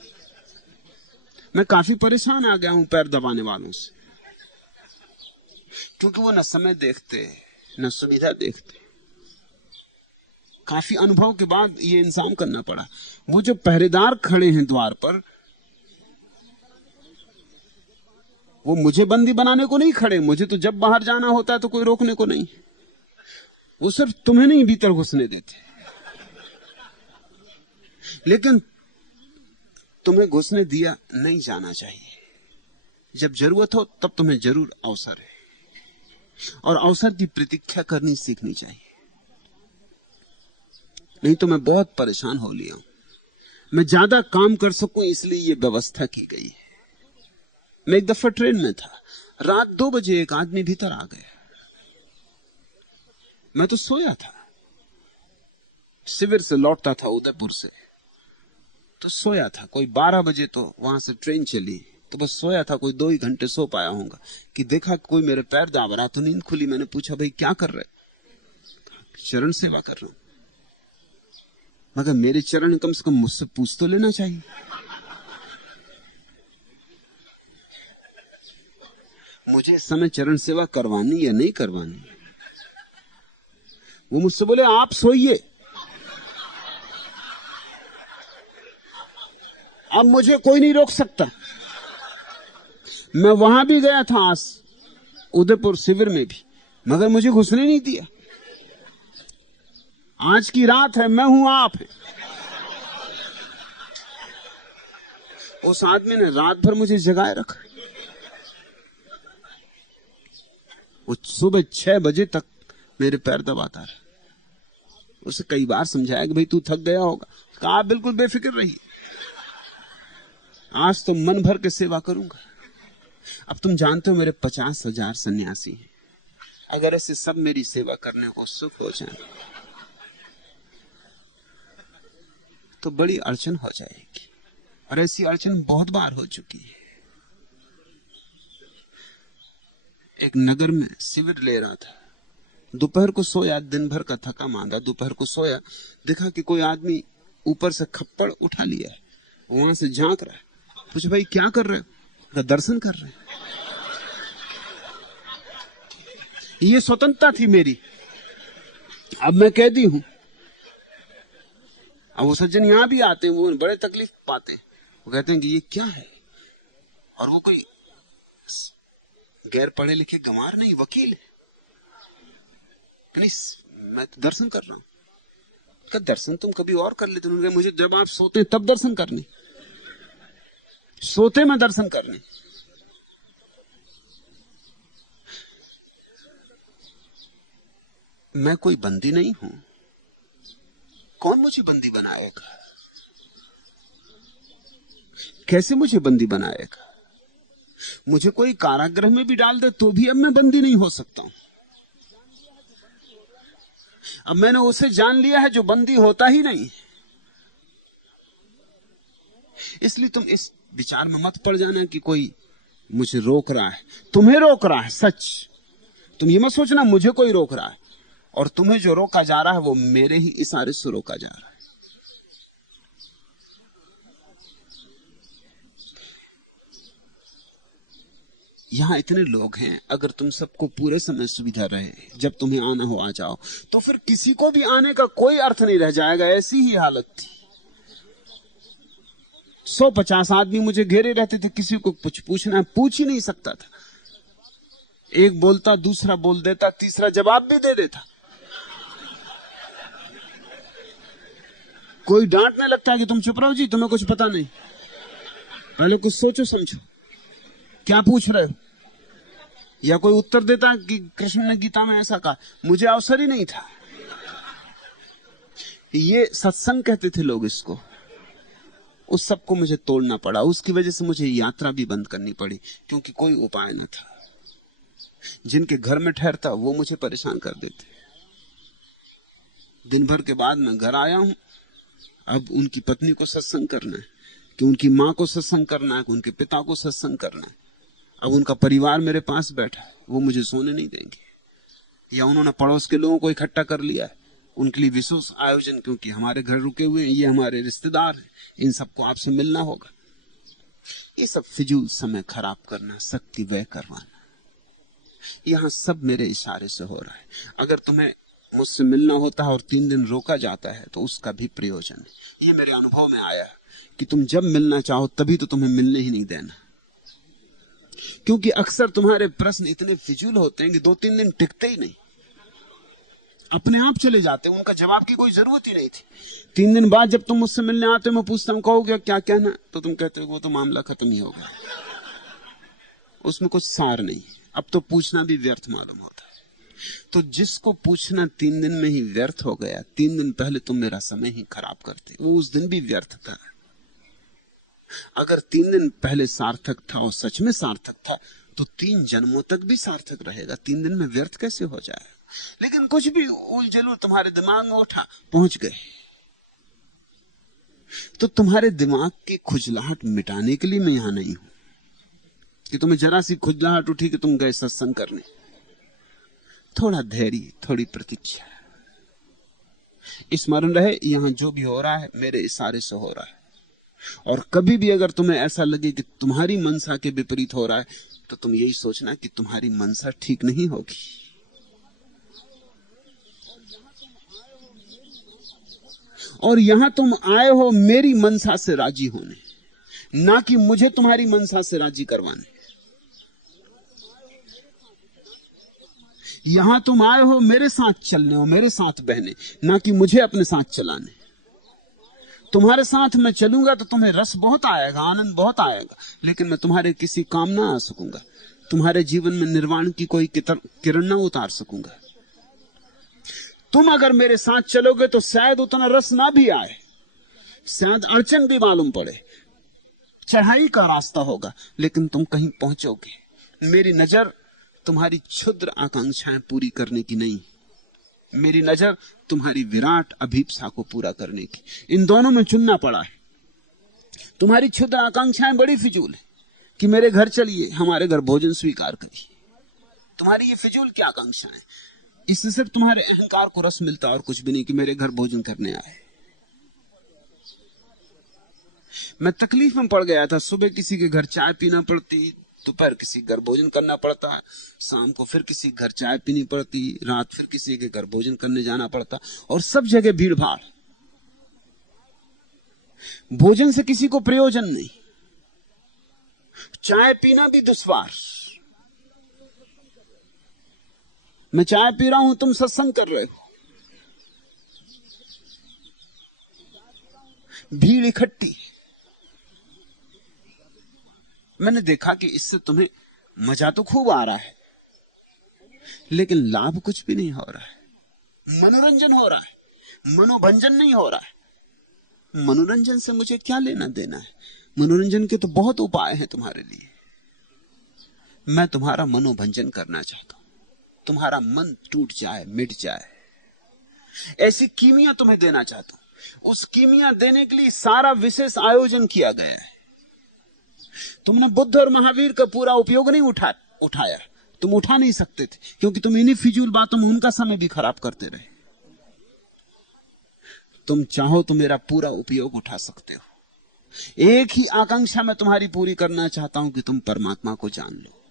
मैं काफी परेशान आ गया हूं पैर दबाने वालों से, क्योंकि वो न समय देखते न सुविधा देखते। काफी अनुभव के बाद ये इंतजाम करना पड़ा। वो जो पहरेदार खड़े हैं द्वार पर, वो मुझे बंदी बनाने को नहीं खड़े। मुझे तो जब बाहर जाना होता है तो कोई रोकने को नहीं। वो सिर्फ तुम्हें नहीं भीतर घुसने देते, लेकिन तुम्हें घुसने दिया नहीं जाना चाहिए। जब जरूरत हो तब तुम्हें जरूर अवसर है, और अवसर की प्रतीक्षा करनी सीखनी चाहिए। नहीं तो मैं बहुत परेशान हो लिया हूं। मैं ज्यादा काम कर सकूं इसलिए ये व्यवस्था की गई है। मैं एक दफा ट्रेन में था, रात 2 बजे एक आदमी भीतर आ गया। मैं तो सोया था, शिविर से लौटता था उदयपुर से, तो सोया था। कोई 12 बजे तो वहां से ट्रेन चली, तो बस सोया था। कोई 2 ही घंटे सो पाया होऊंगा कि देखा कोई मेरे पैर दाब रहा, तो नींद खुली। मैंने पूछा, भाई क्या कर रहे? चरण सेवा कर रहा हूं। मगर मेरे चरण कम से कम मुझसे पूछ तो लेना चाहिए। मुझे इस समय चरण सेवा करवानी या नहीं करवानी? वो मुझसे बोले, आप सोइए, अब मुझे कोई नहीं रोक सकता। मैं वहां भी गया था आज उदयपुर शिविर में भी, मगर मुझे घुसने नहीं दिया। आज की रात है, मैं हूं, आप है। उस आदमी ने रात भर मुझे जगाए रखा। वो सुबह 6 बजे तक मेरे पैर दबाता रहा। उसे कई बार समझाया कि भाई तू थक गया होगा। कहा, आप बिल्कुल बेफिक्र रहिए, आज तो मन भर के सेवा करूंगा। अब तुम जानते हो मेरे 50,000 सन्यासी हैं। अगर ऐसे सब मेरी सेवा करने को सुख हो जाए तो बड़ी अड़चन हो जाएगी, और ऐसी अड़चन बहुत बार हो चुकी है। एक नगर में शिविर ले रहा था, दोपहर को सोया, दिन भर का थका मांदा, दोपहर को सोया, देखा कि कोई आदमी ऊपर से खप्पड़ उठा लिया है, वहां से झांक रहा है। पूछा, भाई क्या कर रहे हो? दर्शन कर रहे हैं। ये स्वतंत्रता थी मेरी, अब मैं कैदी हूं। अब वो सज्जन यहां भी आते हैं, वो बड़े तकलीफ पाते हैं। वो कहते हैं कि ये क्या है, और वो कोई गैर पढ़े लिखे गंवार नहीं, वकील है। नहीं, मैं तो दर्शन कर रहा हूं। क्या दर्शन तुम कभी और कर लेते? उन्होंने कहा, मुझे जब आप सोते हैं तब दर्शन करने, सोते में दर्शन करने। मैं कोई बंदी नहीं हूं, कौन मुझे बंदी बनाएगा? कैसे मुझे बंदी बनाएगा? मुझे कोई कारागृह में भी डाल दे तो भी अब मैं बंदी नहीं हो सकता हूं। अब मैंने उसे जान लिया है जो बंदी होता ही नहीं। इसलिए तुम इस विचार में मत पड़ जाना कि कोई मुझे रोक रहा है। तुम्हें रोक रहा है सच। तुम ये मत सोचना मुझे कोई रोक रहा है, और तुम्हें जो रोका जा रहा है वो मेरे ही इशारे से रोका जा रहा है। यहां इतने लोग हैं, अगर तुम सबको पूरे समय सुविधा रहे, जब तुम्हें आना हो आ जाओ, तो फिर किसी को भी आने का कोई अर्थ नहीं रह जाएगा। ऐसी ही हालत थी। 150 आदमी मुझे घेरे रहते थे, किसी को कुछ पूछना है पूछ ही नहीं सकता था। एक बोलता, दूसरा बोल देता, तीसरा जवाब भी दे देता। कोई डांटने लगता है कि तुम चुप रहो जी, तुम्हें कुछ पता नहीं, पहले कुछ सोचो समझो, क्या पूछ रहे हो। या कोई उत्तर देता कि कृष्ण ने गीता में ऐसा कहा, मुझे अवसर ही नहीं था। ये सत्संग कहते थे लोग इसको। उस सबको मुझे तोड़ना पड़ा, उसकी वजह से मुझे यात्रा भी बंद करनी पड़ी, क्योंकि कोई उपाय न था। जिनके घर में ठहरता वो मुझे परेशान कर देते। दिन भर के बाद मैं घर आया हूं, अब उनकी पत्नी को सत्संग करना है, कि उनकी मां को सत्संग करना है, कि उनके पिता को सत्संग करना है। अब उनका परिवार मेरे पास बैठा है, वो मुझे सोने नहीं देंगे। या उन्होंने पड़ोस के लोगों को इकट्ठा कर लिया है, उनके लिए विशेष आयोजन, क्योंकि हमारे घर रुके हुए हैं, ये हमारे रिश्तेदार हैं, इन सबको आपसे मिलना होगा। ये सब फिजूल समय खराब करना, शक्ति व्यय करवाना, यहां सब मेरे इशारे से हो रहा है। अगर तुम्हें मुझसे मिलना होता है और 3 दिन रोका जाता है तो उसका भी प्रयोजन है। ये मेरे अनुभव में आया कि तुम जब मिलना चाहो तभी तो तुम्हें मिलने ही नहीं देना, क्योंकि अक्सर तुम्हारे प्रश्न इतने फिजूल होते हैं कि 2-3 दिन टिकते ही नहीं, अपने आप चले जाते हैं। उनका जवाब की कोई जरूरत ही नहीं थी। 3 दिन बाद जब तुम मुझसे मिलने आते हो, मैं पूछता हूं कहोगे क्या कहना, तो तुम कहते हो वो तो मामला खत्म ही होगा, उसमें कुछ सार नहीं। अब तो पूछना भी व्यर्थ मालूम होता है। तो जिसको पूछना 3 दिन में ही व्यर्थ हो गया, 3 दिन पहले तुम मेरा समय ही खराब करते, वो उस दिन भी व्यर्थ था। अगर 3 दिन पहले सार्थक था और सच में सार्थक था, तो 3 जन्मों तक भी सार्थक रहेगा। 3 दिन में व्यर्थ कैसे हो जाए। लेकिन कुछ भी उलझलू तुम्हारे दिमाग में उठा, पहुंच गए। तो तुम्हारे दिमाग की खुजलाहट मिटाने के लिए मैं यहां नहीं हूं कि तुम्हें जरा सी खुजलाहट उठी कि तुम गए सत्संग करने। थोड़ा धैर्य, थोड़ी प्रतीक्षा, स्मरण रहे यहां जो भी हो रहा है मेरे इशारे से हो रहा है। और कभी भी अगर तुम्हें ऐसा लगे कि तुम्हारी मनसा के विपरीत हो रहा है, तो तुम यही सोचना कि तुम्हारी मनसा ठीक नहीं होगी। और यहां तुम आए हो मेरी मनसा से राजी होने, ना कि मुझे तुम्हारी मनसा से राजी करवाने। यहां तुम आए हो मेरे साथ चलने और मेरे साथ बहने, ना कि मुझे अपने साथ चलाने। तुम्हारे साथ मैं चलूंगा तो तुम्हें रस बहुत आएगा, आनंद बहुत आएगा, लेकिन मैं तुम्हारे किसी काम ना आ सकूंगा। तुम्हारे जीवन में निर्वाण की कोई किरण ना उतार सकूंगा। तुम अगर मेरे साथ चलोगे तो शायद उतना रस ना भी आए, शायद अड़चन भी मालूम पड़े, चढ़ाई का रास्ता होगा, लेकिन तुम कहीं पहुंचोगे। मेरी नजर तुम्हारी क्षुद्र आकांक्षाएं पूरी करने की नहीं, मेरी नजर तुम्हारी विराट अभीप्सा को पूरा करने की। इन दोनों में चुनना पड़ा है। तुम्हारी क्षुद्र आकांक्षाएं बड़ी फिजूल है कि मेरे घर चलिए, हमारे घर भोजन स्वीकार करिए। तुम्हारी ये फिजूल की आकांक्षाएं, इससे सिर्फ तुम्हारे अहंकार को रस मिलता और कुछ भी नहीं कि मेरे घर भोजन करने आए। मैं तकलीफ में पड़ गया था। सुबह किसी के घर चाय पीना पड़ती, दोपहर किसी घर भोजन करना पड़ता, शाम को फिर किसी घर चाय पीनी पड़ती, रात फिर किसी के घर भोजन करने जाना पड़ता, और सब जगह भीड़ भाड़। भोजन से किसी को प्रयोजन नहीं, चाय पीना भी दुश्वार। मैं चाय पी रहा हूं, तुम सत्संग कर रहे हो, भीड़ इकट्ठी। मैंने देखा कि इससे तुम्हें मजा तो खूब आ रहा है, लेकिन लाभ कुछ भी नहीं हो रहा है। मनोरंजन हो रहा है, मनोभंजन नहीं हो रहा है। मनोरंजन से मुझे क्या लेना देना है। मनोरंजन के तो बहुत उपाय हैं तुम्हारे लिए। मैं तुम्हारा मनोभंजन करना चाहता हूं, तुम्हारा मन टूट जाए, मिट जाए, ऐसी कीमिया तुम्हें देना चाहता हूं। उस कीमिया देने के लिए सारा विशेष आयोजन किया गया है। तुमने बुद्ध और महावीर का पूरा उपयोग नहीं उठाया। तुम उठा नहीं सकते थे, क्योंकि तुम इन्हीं फिजूल बातों में उनका समय भी खराब करते रहे। तुम चाहो तो मेरा पूरा उपयोग उठा सकते हो। एक ही आकांक्षा मैं तुम्हारी पूरी करना चाहता हूं कि तुम परमात्मा को जान लो,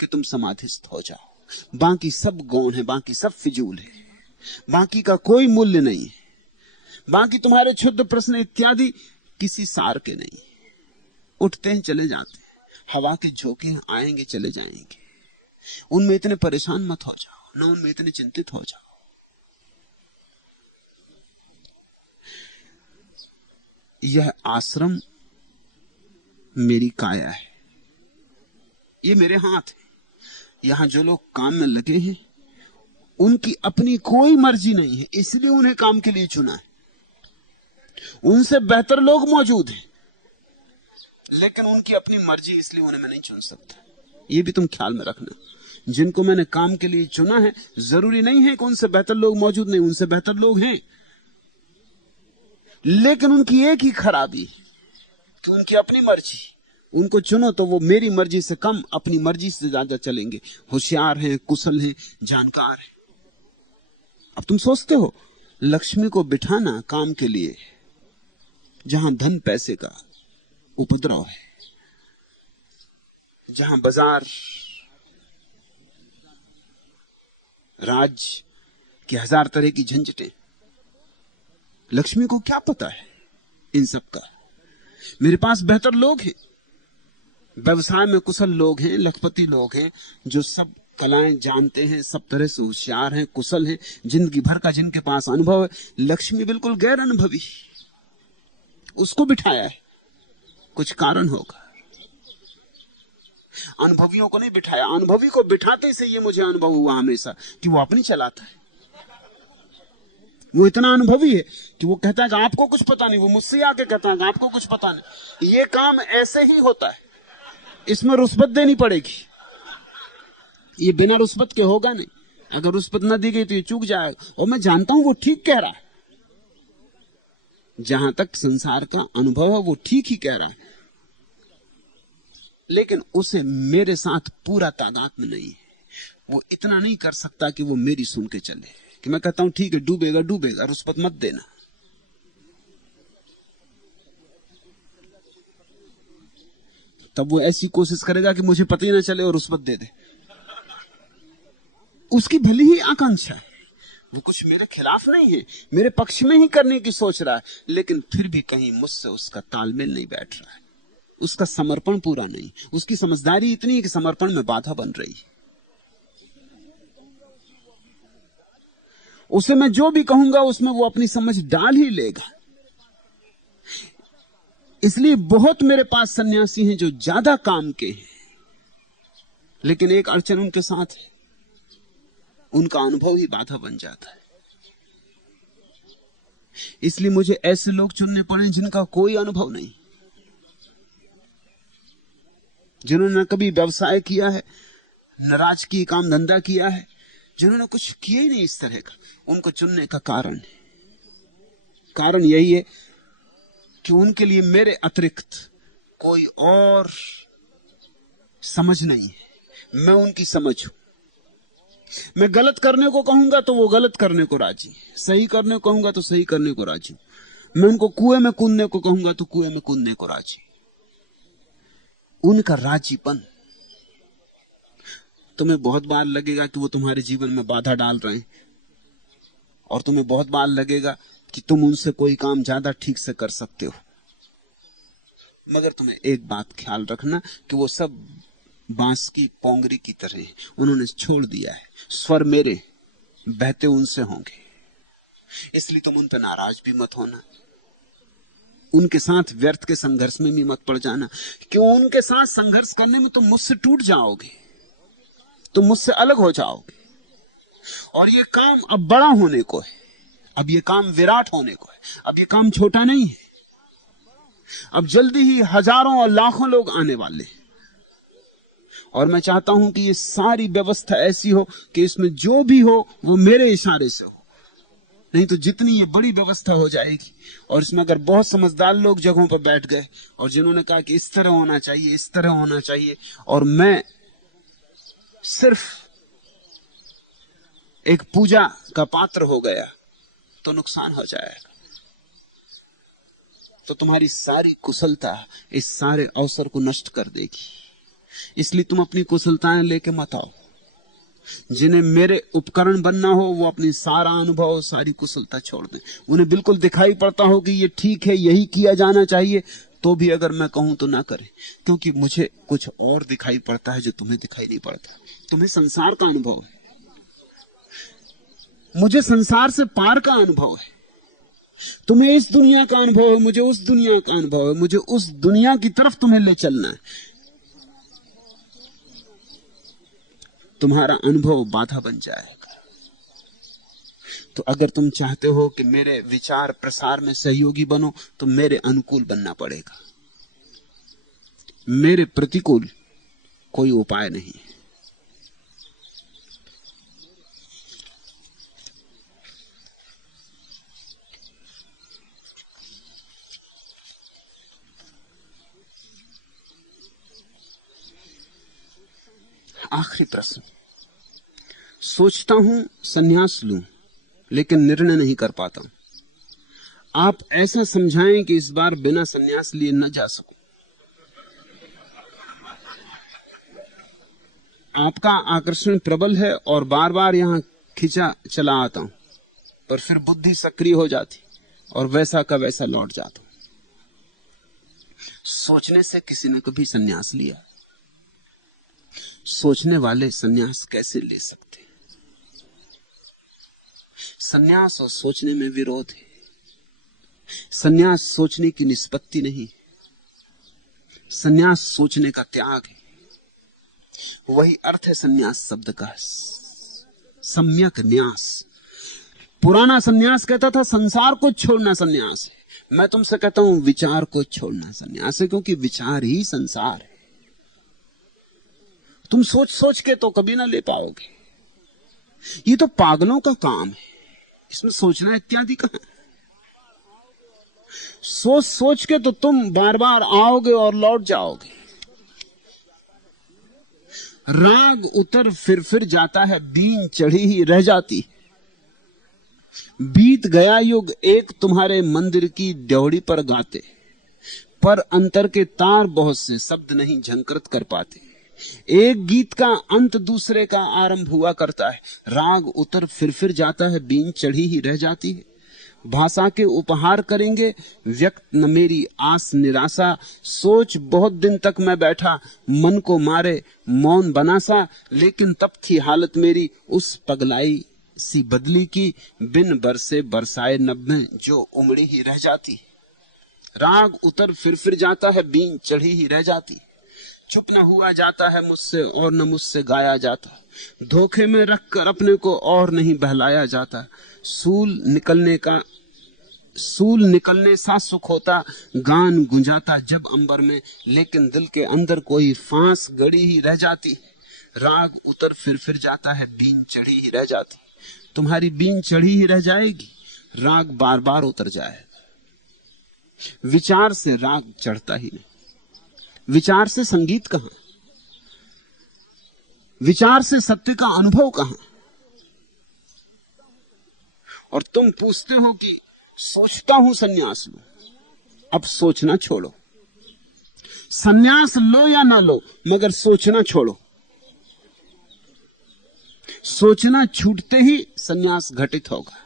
कि तुम समाधिस्थ हो जाओ। बाकी सब गौण है, बाकी सब फिजूल है, बाकी का कोई मूल्य नहीं है। बाकी तुम्हारे क्षुद्र प्रश्न इत्यादि किसी सार के नहीं। उठते हैं चले जाते हैं, हवा के झोंके आएंगे चले जाएंगे। उनमें इतने परेशान मत हो जाओ, न उनमें इतने चिंतित हो जाओ। यह आश्रम मेरी काया है, ये मेरे हाथ है। यहां जो लोग काम में लगे हैं उनकी अपनी कोई मर्जी नहीं है, इसलिए उन्हें काम के लिए चुना है। उनसे बेहतर लोग मौजूद हैं, लेकिन उनकी अपनी मर्जी, इसलिए उन्हें मैं नहीं चुन सकता। ये भी तुम ख्याल में रखना। जिनको मैंने काम के लिए चुना है, जरूरी नहीं है कि उनसे बेहतर लोग मौजूद नहीं, उनसे बेहतर लोग हैं, लेकिन उनकी एक ही खराबी कि उनकी अपनी मर्जी। उनको चुनो तो वो मेरी मर्जी से कम अपनी मर्जी से ज्यादा चलेंगे। होशियार हैं, कुशल हैं, जानकार हैं। अब तुम सोचते हो लक्ष्मी को बिठाना काम के लिए जहां धन पैसे का उपद्रव है, जहां बाजार राज्य की 1000 तरह की झंझटें, लक्ष्मी को क्या पता है इन सब का। मेरे पास बेहतर लोग हैं, व्यवसाय में कुशल लोग हैं, लखपति लोग हैं, जो सब कलाएं जानते हैं, सब तरह से होशियार हैं, कुशल हैं, जिंदगी भर का जिनके पास अनुभव है। लक्ष्मी बिल्कुल गैर अनुभवी, उसको बिठाया है, कुछ कारण होगा। अनुभवियों को नहीं बिठाया। अनुभवी को बिठाते से ये मुझे अनुभव हुआ हमेशा कि वो अपनी चलाता है। वो इतना अनुभवी है कि वो कहता है कि आपको कुछ पता नहीं। वो मुझसे आके कहता है कि आपको कुछ पता नहीं। ये काम ऐसे ही होता है, इसमें रुस्बत देनी पड़ेगी। ये बिना रुस्बत के होगा नहीं। अगर रुस्बत न दी गई तो ये चूक जाएगा। और मैं जानता हूं वो ठीक कह रहा है, जहां तक संसार का अनुभव है वो ठीक ही कह रहा है, लेकिन उसे मेरे साथ पूरा तादाद में नहीं है। वो इतना नहीं कर सकता कि वो मेरी सुन के चले, कि मैं कहता हूं ठीक है, डूबेगा डूबेगा, रुस्बत मत देना। तब वो ऐसी कोशिश करेगा कि मुझे पता ही ना चले और रुस्बत दे दे। उसकी भली ही आकांक्षा है, वो कुछ मेरे खिलाफ नहीं है, मेरे पक्ष में ही करने की सोच रहा है, लेकिन फिर भी कहीं मुझसे उसका तालमेल नहीं बैठ रहा है। उसका समर्पण पूरा नहीं। उसकी समझदारी इतनी है कि समर्पण में बाधा बन रही है। उसे मैं जो भी कहूंगा उसमें वो अपनी समझ डाल ही लेगा। इसलिए बहुत मेरे पास सन्यासी हैं जो ज्यादा काम के हैं, लेकिन एक अड़चन उनके साथ है, उनका अनुभव ही बाधा बन जाता है। इसलिए मुझे ऐसे लोग चुनने पड़े जिनका कोई अनुभव नहीं, जिन्होंने न कभी व्यवसाय किया है, न राजकीय काम धंधा किया है, जिन्होंने कुछ किया ही नहीं इस तरह का। उनको चुनने का कारण यही है कि उनके लिए मेरे अतिरिक्त कोई और समझ नहीं है। मैं उनकी समझ हूं। मैं गलत करने को कहूंगा तो वो गलत करने को राजी, सही करने को कहूंगा तो सही करने को राजी। मैं उनको कुएं में कूदने को कहूंगा तो कुएं में कूदने को राजी। उनका राजीपन तुम्हें बहुत बार लगेगा कि वो तुम्हारे जीवन में बाधा डाल रहे हैं, और तुम्हें बहुत बार लगेगा कि तुम उनसे कोई काम ज्यादा ठीक से कर सकते हो। मगर तुम्हें एक बात ख्याल रखना कि वो सब बांस की पोंगरी की तरह है। उन्होंने छोड़ दिया है, स्वर मेरे बहते उनसे होंगे। इसलिए तुम उन पर नाराज भी मत होना, उनके साथ व्यर्थ के संघर्ष में भी मत पड़ जाना। क्यों उनके साथ संघर्ष करने में तुम मुझसे टूट जाओगे, तुम मुझसे अलग हो जाओगे। और ये काम अब बड़ा होने को है, अब ये काम विराट होने को है, अब ये काम छोटा नहीं है। अब जल्दी ही हजारों और लाखों लोग आने वाले हैं, और मैं चाहता हूं कि ये सारी व्यवस्था ऐसी हो कि इसमें जो भी हो वो मेरे इशारे से हो। नहीं तो जितनी ये बड़ी व्यवस्था हो जाएगी, और इसमें अगर बहुत समझदार लोग जगहों पर बैठ गए और जिन्होंने कहा कि इस तरह होना चाहिए, इस तरह होना चाहिए, और मैं सिर्फ एक पूजा का पात्र हो गया, तो नुकसान हो जाएगा। तो तुम्हारी सारी कुशलता इस सारे अवसर को नष्ट कर देगी। इसलिए तुम अपनी कुशलताएं लेके मत आओ। जिन्हें मेरे उपकरण बनना हो वो अपनी सारा अनुभव, सारी कुशलता छोड़ दें। उन्हें बिल्कुल दिखाई पड़ता हो कि ये ठीक है, यही किया जाना चाहिए, तो भी अगर मैं कहूं तो ना करें, क्योंकि मुझे कुछ और दिखाई पड़ता है जो तुम्हें दिखाई नहीं पड़ता। तुम्हें संसार का अनुभव है, मुझे संसार से पार का अनुभव है। तुम्हें इस दुनिया का अनुभव है, मुझे उस दुनिया का अनुभव है। मुझे उस दुनिया की तरफ तुम्हें ले चलना है। तुम्हारा अनुभव बाधा बन जाएगा। तो अगर तुम चाहते हो कि मेरे विचार प्रसार में सहयोगी बनो, तो मेरे अनुकूल बनना पड़ेगा। मेरे प्रतिकूल कोई उपाय नहीं है। आखिरी प्रश्न। सोचता हूं संन्यास लूं, लेकिन निर्णय नहीं कर पाता हूं। आप ऐसा समझाएं कि इस बार बिना संन्यास लिए न जा सकूं। आपका आकर्षण प्रबल है और बार बार यहां खिंचा चला आता हूं, पर फिर बुद्धि सक्रिय हो जाती और वैसा का वैसा लौट जाता हूं। सोचने से किसी ने कभी संन्यास लिया? सोचने वाले संन्यास कैसे ले सकते? संन्यास और सोचने में विरोध है। संन्यास सोचने की निष्पत्ति नहीं, संन्यास सोचने का त्याग है। वही अर्थ है संन्यास शब्द का, सम्यक न्यास। पुराना संन्यास कहता था संसार को छोड़ना संन्यास है। मैं तुमसे कहता हूं विचार को छोड़ना संन्यास है, क्योंकि विचार ही संसार है। तुम सोच सोच के तो कभी ना ले पाओगे। ये तो पागलों का काम है, इसमें सोचना इत्यादि कहां। सोच सोच के तो तुम बार बार आओगे और लौट जाओगे। राग उतर फिर जाता है, बीन चढ़ी ही रह जाती। बीत गया युग एक तुम्हारे मंदिर की ड्योढ़ी पर गाते, पर अंतर के तार बहुत से शब्द नहीं झंकृत कर पाते। एक गीत का अंत दूसरे का आरंभ हुआ करता है। राग उतर फिर जाता है, बीन चढ़ी ही रह जाती है। भाषा के उपहार करेंगे व्यक्त न मेरी आस निराशा। सोच बहुत दिन तक मैं बैठा, मन को मारे मौन बनासा। लेकिन तब थी हालत मेरी उस पगलाई सी बदली की, बिन बरसे बरसाए नभ में जो उमड़ी ही रह जाती। राग उतर फिर जाता है, बीन चढ़ी ही रह जाती। चुप न हुआ जाता है मुझसे और न मुझसे गाया जाता। धोखे में रखकर अपने को और नहीं बहलाया जाता। सूल निकलने सा सुख होता, गान गुंजाता जब अंबर में। लेकिन दिल के अंदर कोई फांस गड़ी ही रह जाती। राग उतर फिर जाता है, बीन चढ़ी ही रह जाती। तुम्हारी बीन चढ़ी ही रह जाएगी, राग बार बार उतर जाएगा। विचार से राग चढ़ता ही नहीं। विचार से संगीत कहां? विचार से सत्य का अनुभव कहां? और तुम पूछते हो कि सोचता हूं संन्यास लो। अब सोचना छोड़ो। संन्यास लो या ना लो, मगर सोचना छोड़ो। सोचना छूटते ही संन्यास घटित होगा,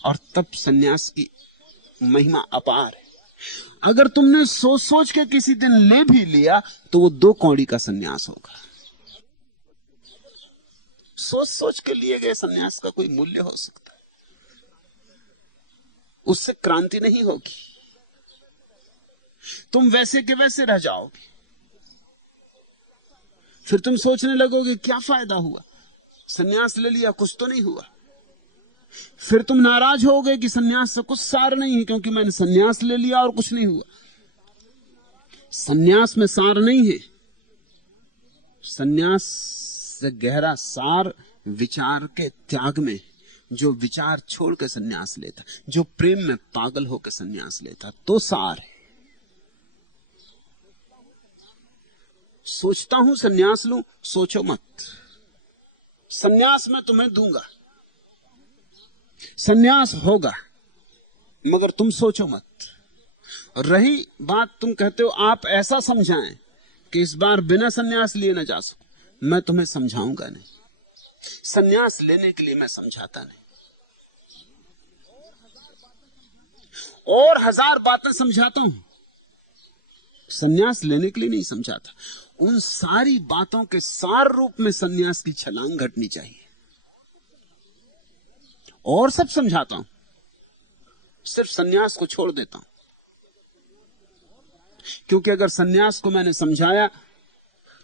और तब संन्यास की महिमा अपार है। अगर तुमने सोच सोच के किसी दिन ले भी लिया, तो वो 2 कौड़ी का संन्यास होगा। सोच सोच के लिए गए संन्यास का कोई मूल्य हो सकता है, उससे क्रांति नहीं होगी। तुम वैसे के वैसे रह जाओगे। फिर तुम सोचने लगोगे क्या फायदा हुआ, संन्यास ले लिया, कुछ तो नहीं हुआ। फिर तुम नाराज होगे कि संन्यास से कुछ सार नहीं है, क्योंकि मैंने संन्यास ले लिया और कुछ नहीं हुआ। संन्यास में सार नहीं है। संन्यास से गहरा सार विचार के त्याग में, जो विचार छोड़ के सन्यास लेता, जो प्रेम में पागल होकर सन्यास लेता, तो सार है। सोचता हूं सन्यास लूं, सोचो मत। सन्यास मैं तुम्हें दूंगा, सन्यास होगा, मगर तुम सोचो मत। रही बात, तुम कहते हो आप ऐसा समझाएं कि इस बार बिना सन्यास लिए न जा सको, मैं तुम्हें समझाऊंगा नहीं। सन्यास लेने के लिए मैं समझाता नहीं, और 1000 बातें समझाता हूं, सन्यास लेने के लिए नहीं समझाता। उन सारी बातों के सार रूप में सन्यास की छलांग घटनी चाहिए। और सब समझाता हूं, सिर्फ सन्यास को छोड़ देता हूं, क्योंकि अगर सन्यास को मैंने समझाया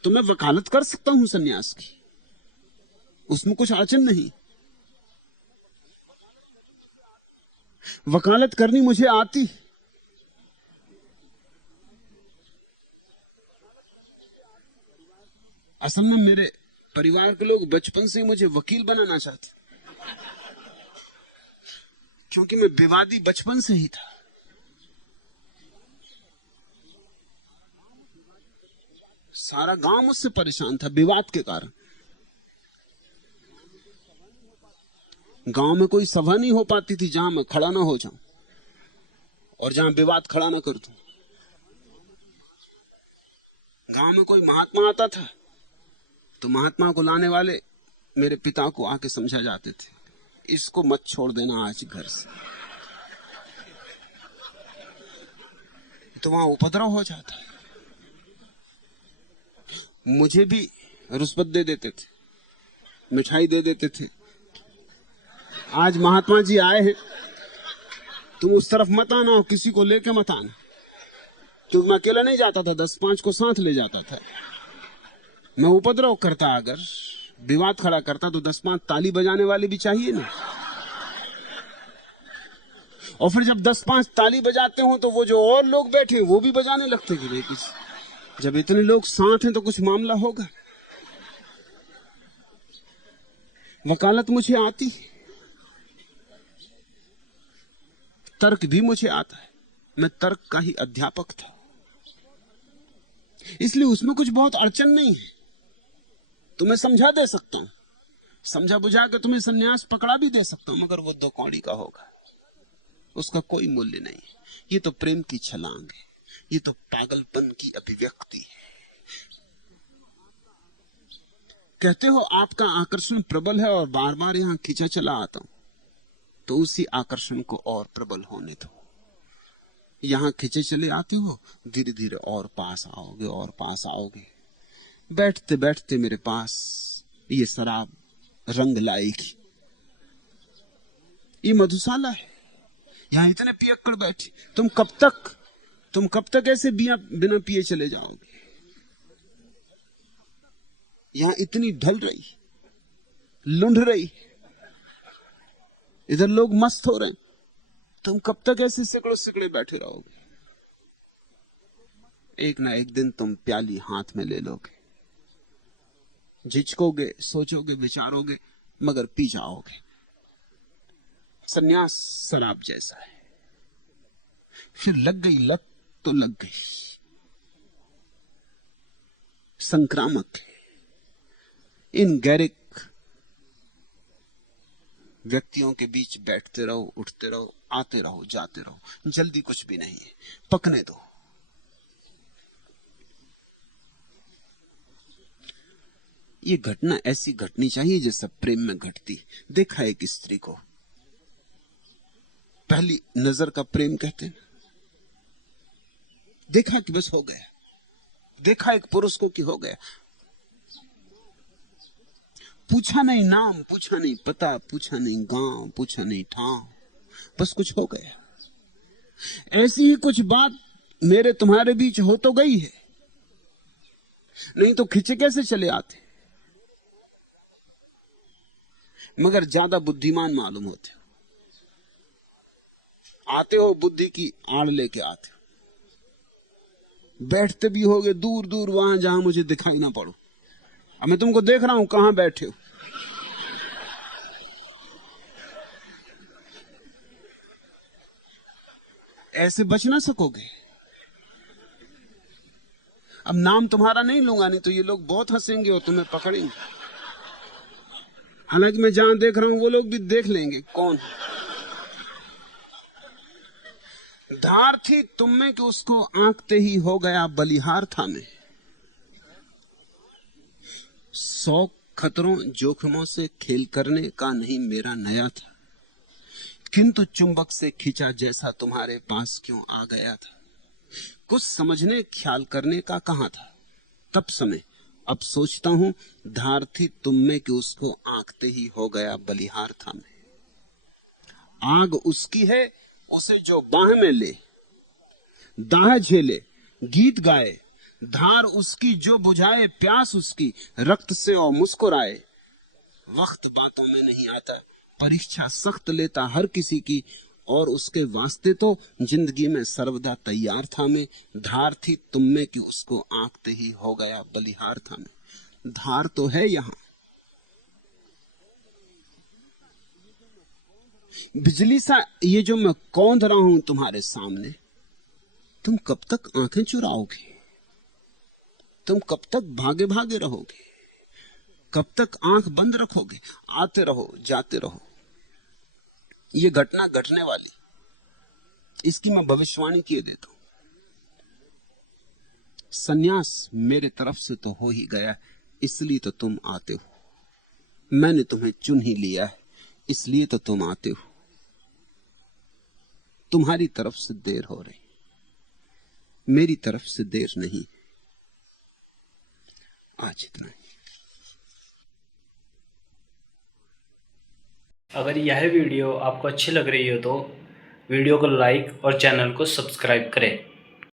तो मैं वकालत कर सकता हूं सन्यास की, उसमें कुछ अड़चन नहीं। वकालत करनी मुझे आती। असल में मेरे परिवार के लोग बचपन से मुझे वकील बनाना चाहते, क्योंकि मैं विवादी बचपन से ही था। सारा गांव मुझसे परेशान था विवाद के कारण। गांव में कोई सभा नहीं हो पाती थी जहां मैं खड़ा ना हो जाऊं और जहां विवाद खड़ा ना कर दूं। गांव में कोई महात्मा आता था तो महात्मा को लाने वाले मेरे पिता को आके समझा जाते थे, इसको मत छोड़ देना आज घर से, तो वहां उपद्रव हो जाता। मुझे भी रुस्बत दे देते थे, मिठाई दे देते थे। आज महात्मा जी आए हैं, तुम उस तरफ मत आना और किसी को लेके मत आना, क्योंकि मैं अकेला नहीं जाता था, 10-5 को साथ ले जाता था। मैं उपद्रव करता, अगर विवाद खड़ा करता तो 10-5 ताली बजाने वाले भी चाहिए ना। और फिर जब 10-5 ताली बजाते हो तो वो जो और लोग बैठे वो भी बजाने लगते कि नहीं, कुछ जब इतने लोग साथ हैं तो कुछ मामला होगा। वकालत मुझे आती, तर्क भी मुझे आता है, मैं तर्क का ही अध्यापक था, इसलिए उसमें कुछ बहुत अड़चन नहीं है। तुम्हें समझा दे सकता हूं, समझा बुझा के तुम्हें सन्यास पकड़ा भी दे सकता हूं, मगर वो 2 कौड़ी का होगा, उसका कोई मूल्य नहीं। ये तो प्रेम की छलांग है, ये तो पागलपन की अभिव्यक्ति है। कहते हो आपका आकर्षण प्रबल है और बार बार यहां खिंचा चला आता हूं, तो उसी आकर्षण को और प्रबल होने दो। यहां खिंचे चले आते हो, धीरे धीरे और पास आओगे और पास आओगे। बैठते बैठते मेरे पास ये शराब रंग लाएगी। ये मधुशाला है, यहां इतने पियक्कड़ बैठे, तुम कब तक ऐसे बिना पिए चले जाओगे? यहां इतनी ढल रही, लुंढ रही, इधर लोग मस्त हो रहे हैं, तुम कब तक ऐसे सिकड़ों सिकड़े बैठे रहोगे? एक ना एक दिन तुम प्याली हाथ में ले लोगे, झिझकोगे, सोचोगे, विचारोगे, मगर पी जाओगे। सन्यास शराब जैसा है, फिर लग गई लत तो लग गई, संक्रामक है। इन गैरिक व्यक्तियों के बीच बैठते रहो, उठते रहो, आते रहो, जाते रहो, जल्दी कुछ भी नहीं है, पकने दो। ये घटना ऐसी घटनी चाहिए जैसा प्रेम में घटती। देखा एक स्त्री को, पहली नजर का प्रेम कहते हैं, देखा कि बस हो गया। देखा एक पुरुष को कि हो गया, पूछा नहीं नाम, पूछा नहीं पता, पूछा नहीं गांव, पूछा नहीं ठाव, बस कुछ हो गया। ऐसी ही कुछ बात मेरे तुम्हारे बीच हो तो गई है, नहीं तो खिंचे कैसे चले आते? मगर ज्यादा बुद्धिमान मालूम होते हो, आते हो बुद्धि की आड़ लेके आते हो, बैठते भी होगे दूर दूर वहां जहां मुझे दिखाई ना पड़ो। अब मैं तुमको देख रहा हूं कहां बैठे हो, ऐसे बच ना सकोगे। अब नाम तुम्हारा नहीं लूंगा, नहीं तो ये लोग बहुत हंसेंगे और तुम्हें पकड़ेंगे। हालांकि मैं जहां देख रहा हूं वो लोग भी देख लेंगे कौन। धार थी तुम में कि उसको आंकते ही हो गया बलिहार था मैं। 100 खतरों जोखिमों से खेल करने का नहीं मेरा नया था, किंतु चुंबक से खिंचा जैसा तुम्हारे पास क्यों आ गया था। कुछ समझने ख्याल करने का कहां था तब समय, अब सोचता हूं धार थी तुम में कि उसको आंकते ही हो गया बलिहार था मैं। आग उसकी है उसे जो बाह में ले, दाह झेले गीत गाए, धार उसकी जो बुझाए प्यास उसकी रक्त से और मुस्कुराए। वक्त बातों में नहीं आता, परीक्षा सख्त लेता हर किसी की, और उसके वास्ते तो जिंदगी में सर्वदा तैयार था मैं। धार थी तुम में कि उसको आंकते ही हो गया बलिहार था मैं। धार तो है यहां, बिजली सा ये जो मैं कौंध रहा हूं तुम्हारे सामने, तुम कब तक आंखें चुराओगे? तुम कब तक भागे भागे रहोगे? कब तक आंख बंद रखोगे? आते रहो जाते रहो। ये घटना घटने वाली, इसकी मैं भविष्यवाणी किए देता हूं। सन्यास मेरे तरफ से तो हो ही गया, इसलिए तो तुम आते हो। मैंने तुम्हें चुन ही लिया है, इसलिए तो तुम आते हो। तुम्हारी तरफ से देर हो रही, मेरी तरफ से देर नहीं। आज इतना ही। अगर यह वीडियो आपको अच्छी लग रही हो तो वीडियो को लाइक और चैनल को सब्सक्राइब करें।